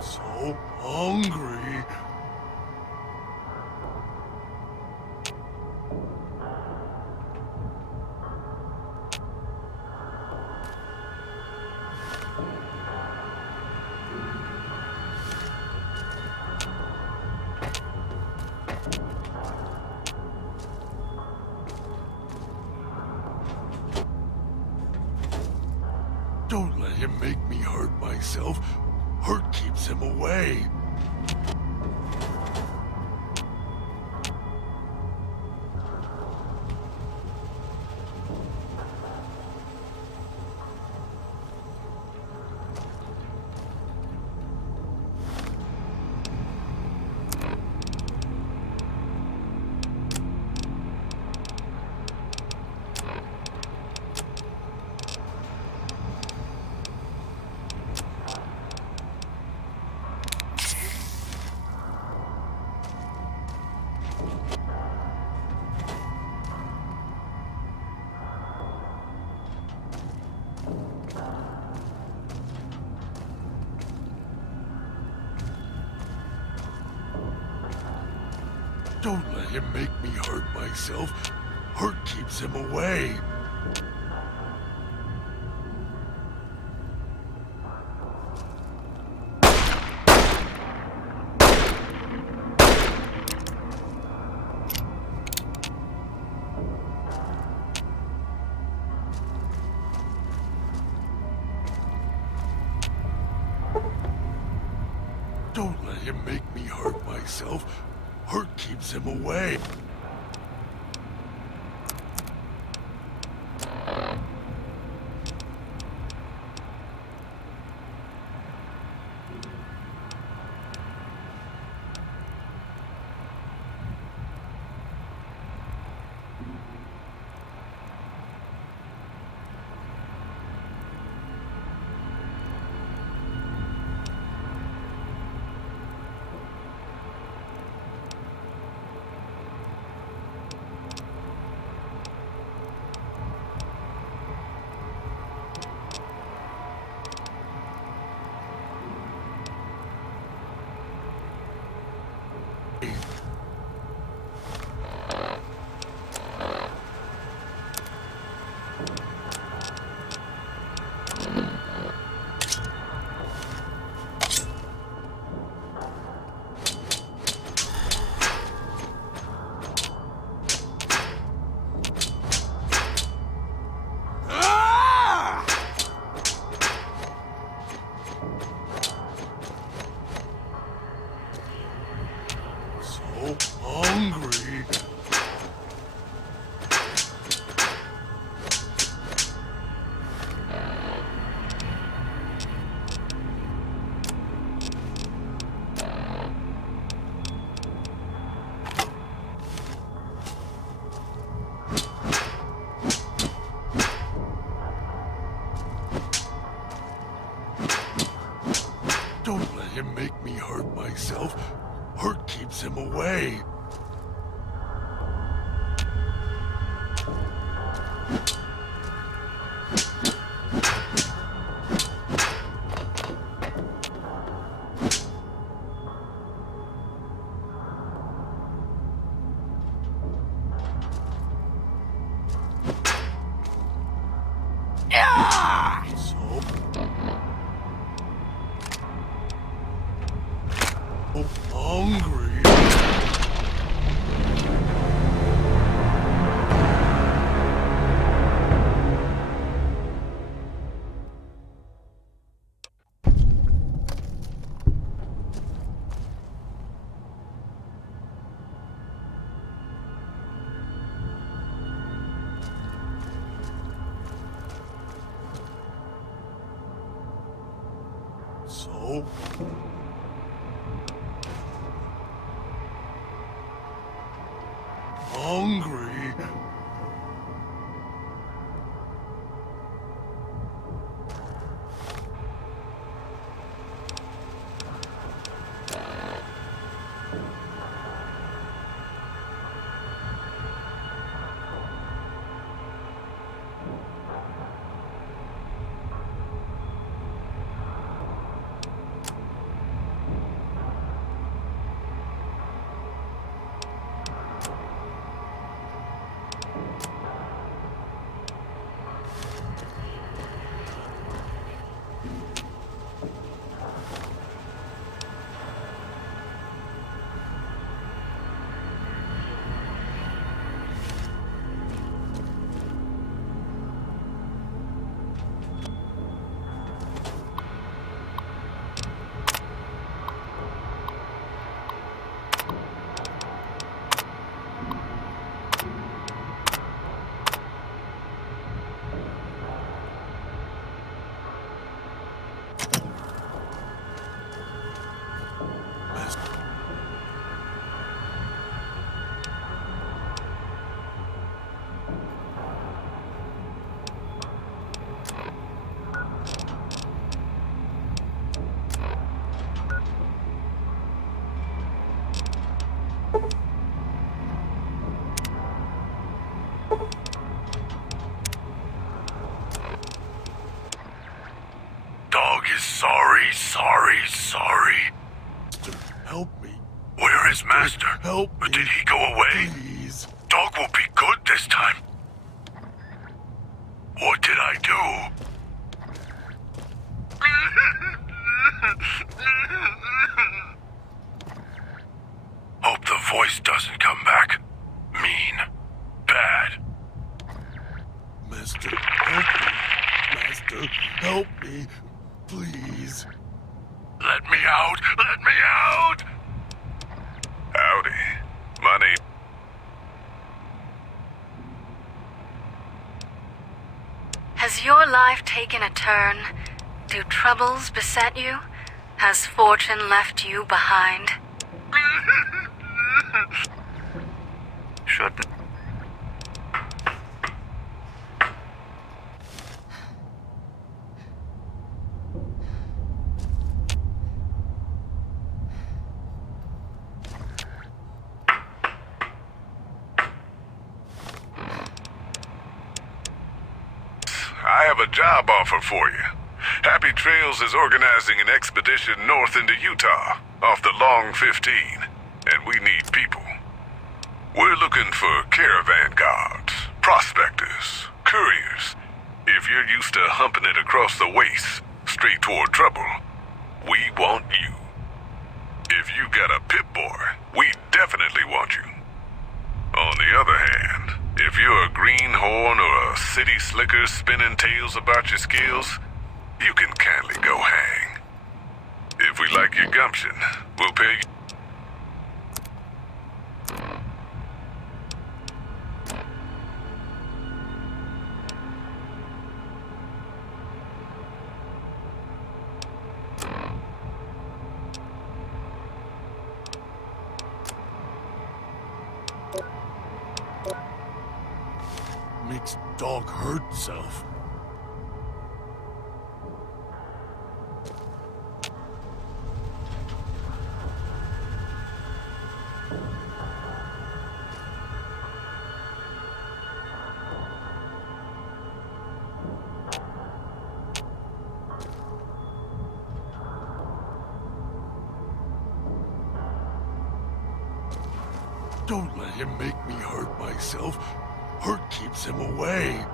So hungry. Don't let him make me hurt myself. Hurt keeps him away. Don't let him make me hurt myself. Hurt keeps him away. Don't let him make me hurt myself. Hurt keeps him away. him make me hurt myself. Hurt keeps him away. Hungry. So? Hungry. Dog is sorry. Help me. Where is Master? Help me. Did he go away? Please. Dog will be good this time. What did I do? Hope the voice doesn't come back. Mean. Bad. Master, help me. Master, help me. Please. Let me out! Let me out! Howdy. My name... Has your life taken a turn? Do troubles beset you? Has fortune left you behind? Shouldn't. I have a job offer for you. Happy Trails is organizing an expedition north into Utah, off the Long 15, and we need people. We're looking for caravan guards, prospectors, couriers. If you're used to humping it across the waste, straight toward trouble, we want you. If you got a pip-boy, we definitely want you. On the other hand, if you're a greenhorn or a city slicker spinning tales about your skills, you can kindly go hang. If we like your gumption, we'll pay you. Makes dog hurt himself. Don't let him make me hurt myself. Hurt keeps him away.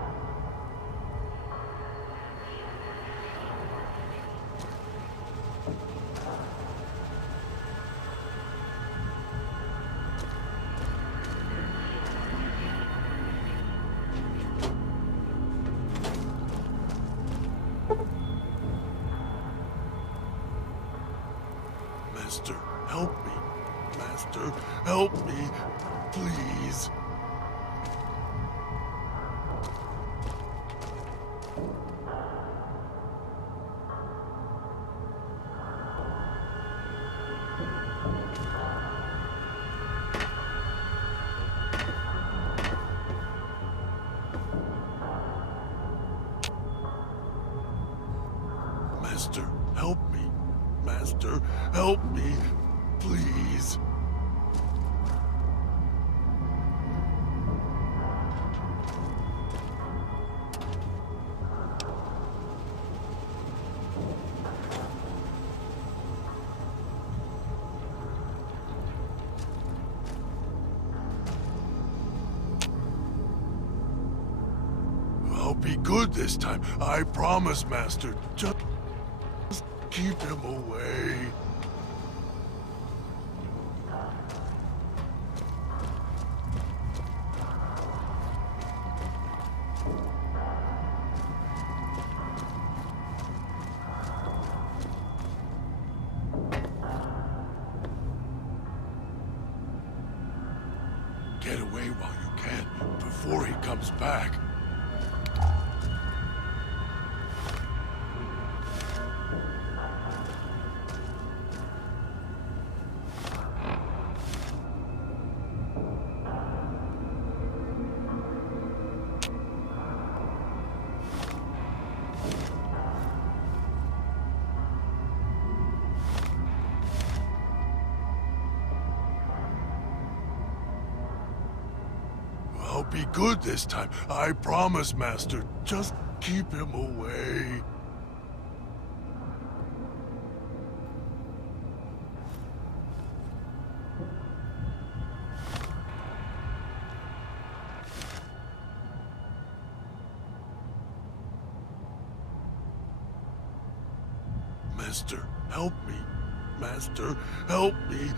Master, help me. Master, help me. Please. Master, help me. Master, help me. Please. I'll be good this time. I promise, Master. Just keep him away. Get away while you can, before he comes back. I'll be good this time. I promise, Master. Just keep him away. Master, help me. Master, help me.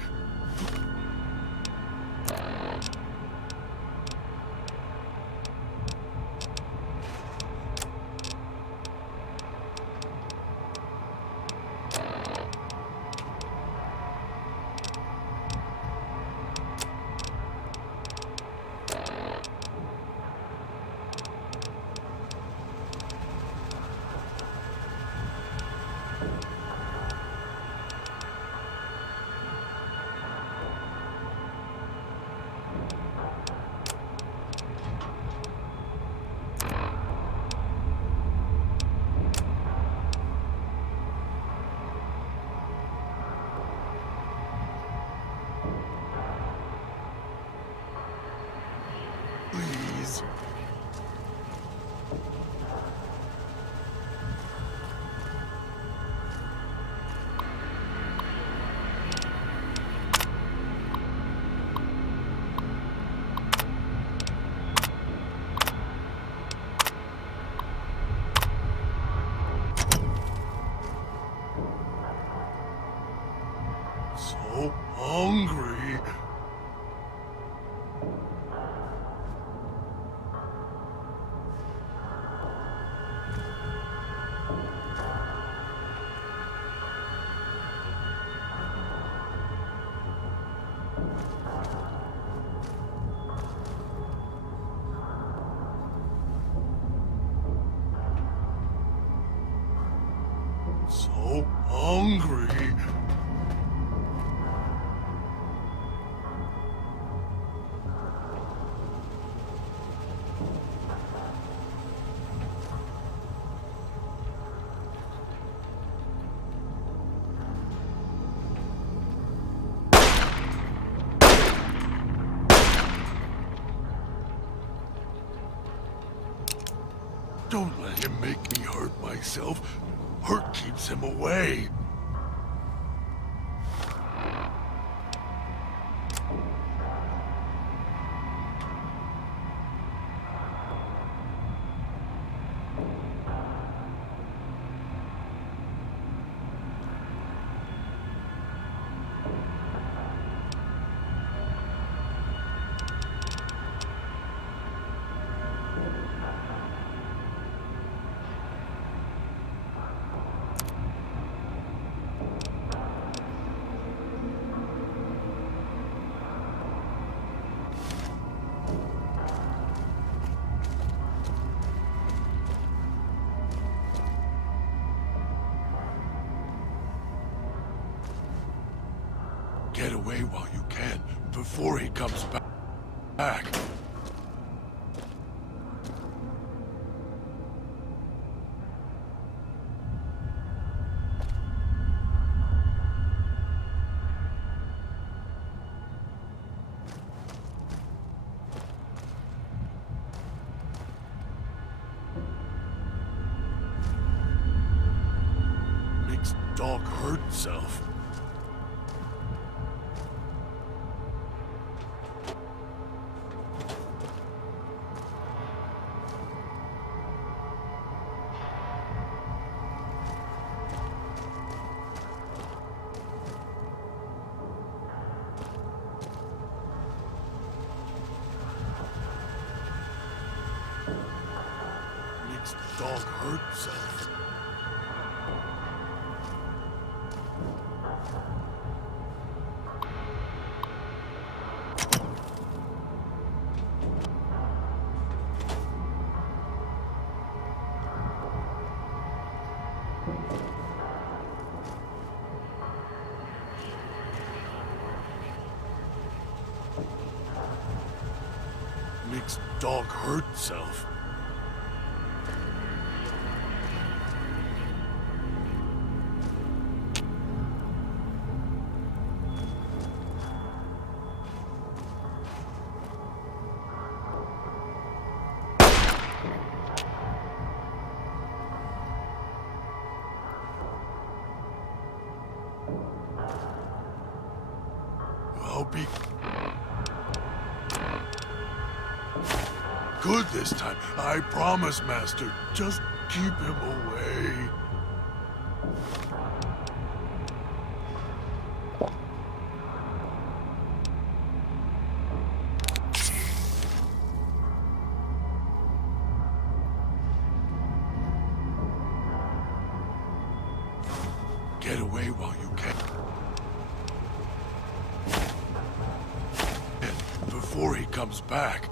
Please. So hungry. So hungry. Don't let him make me hurt myself. Hurt keeps him away. Get away while you can, before he comes back. Makes dog hurt himself. Makes dog hurt himself. Makes dog hurt himself. I'll be good this time. I promise, Master. Just keep him away. Get away while you can. Before he comes back.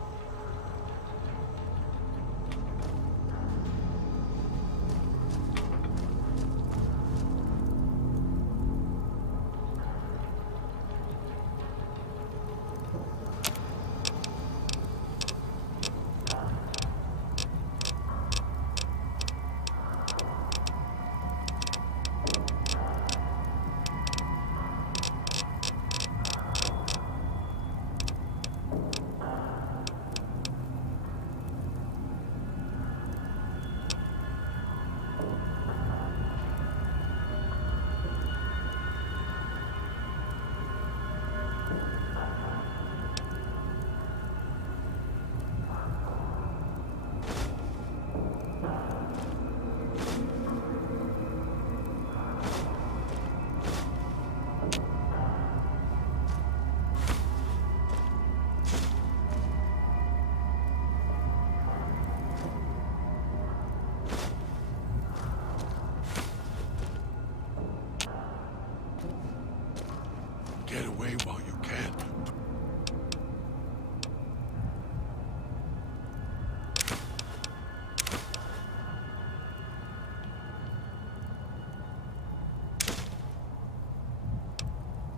Get away while you can.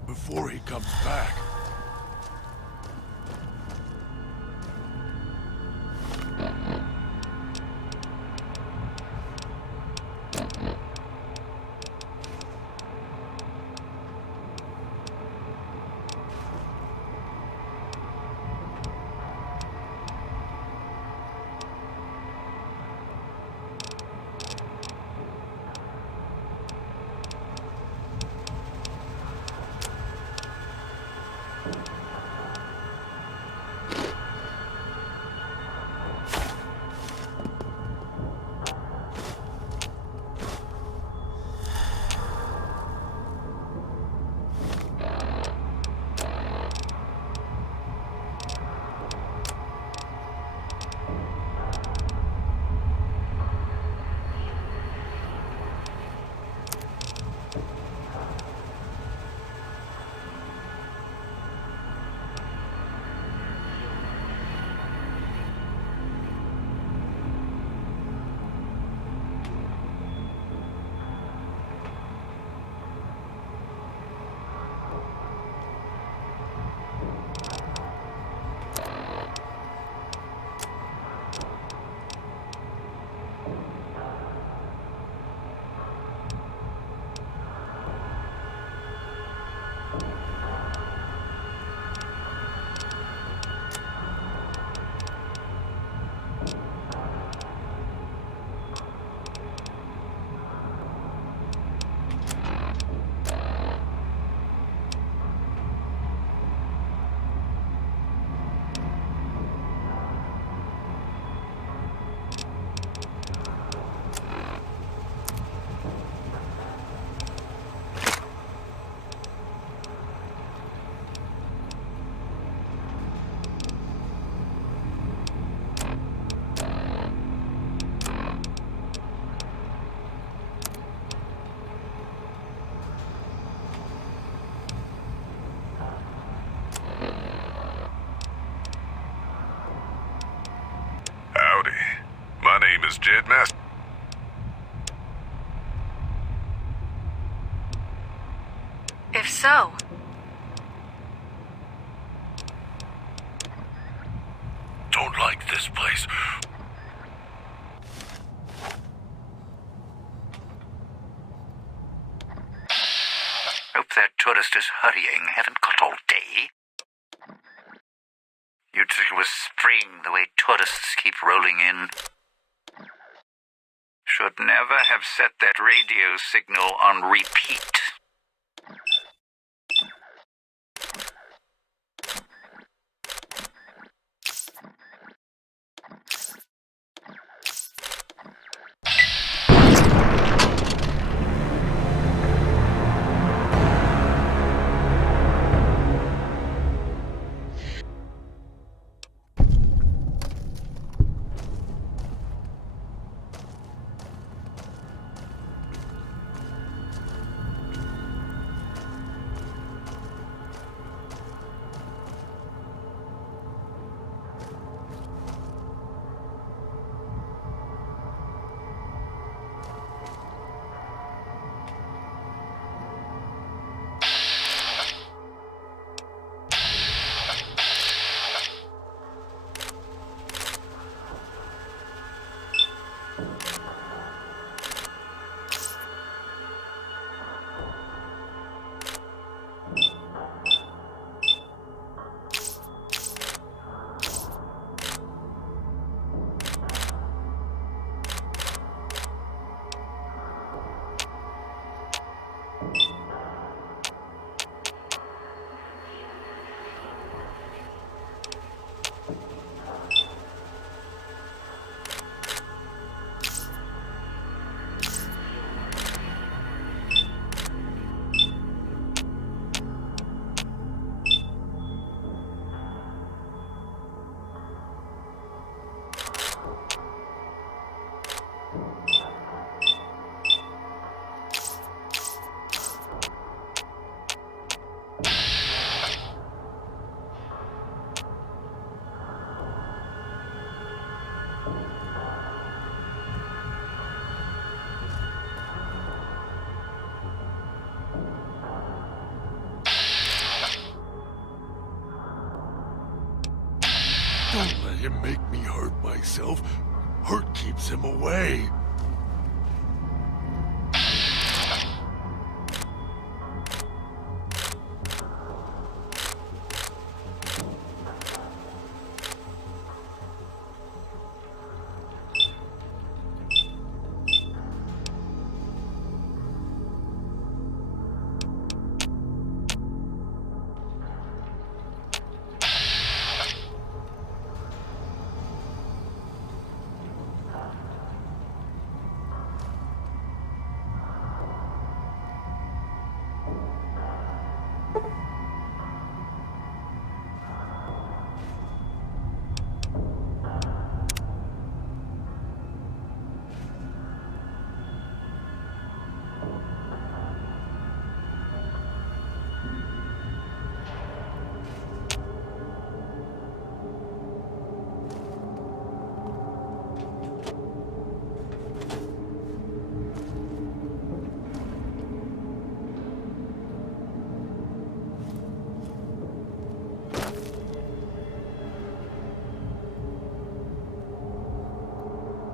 Before he comes back. If so, Don't like this place. Hope that tourist is hurrying. Haven't got all day. You'd think it was spring, the way tourists keep rolling in. Should never have set that radio signal on repeat. Don't let him make me hurt myself. Hurt keeps him away.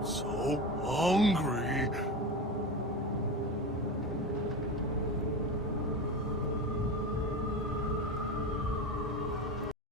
So hungry.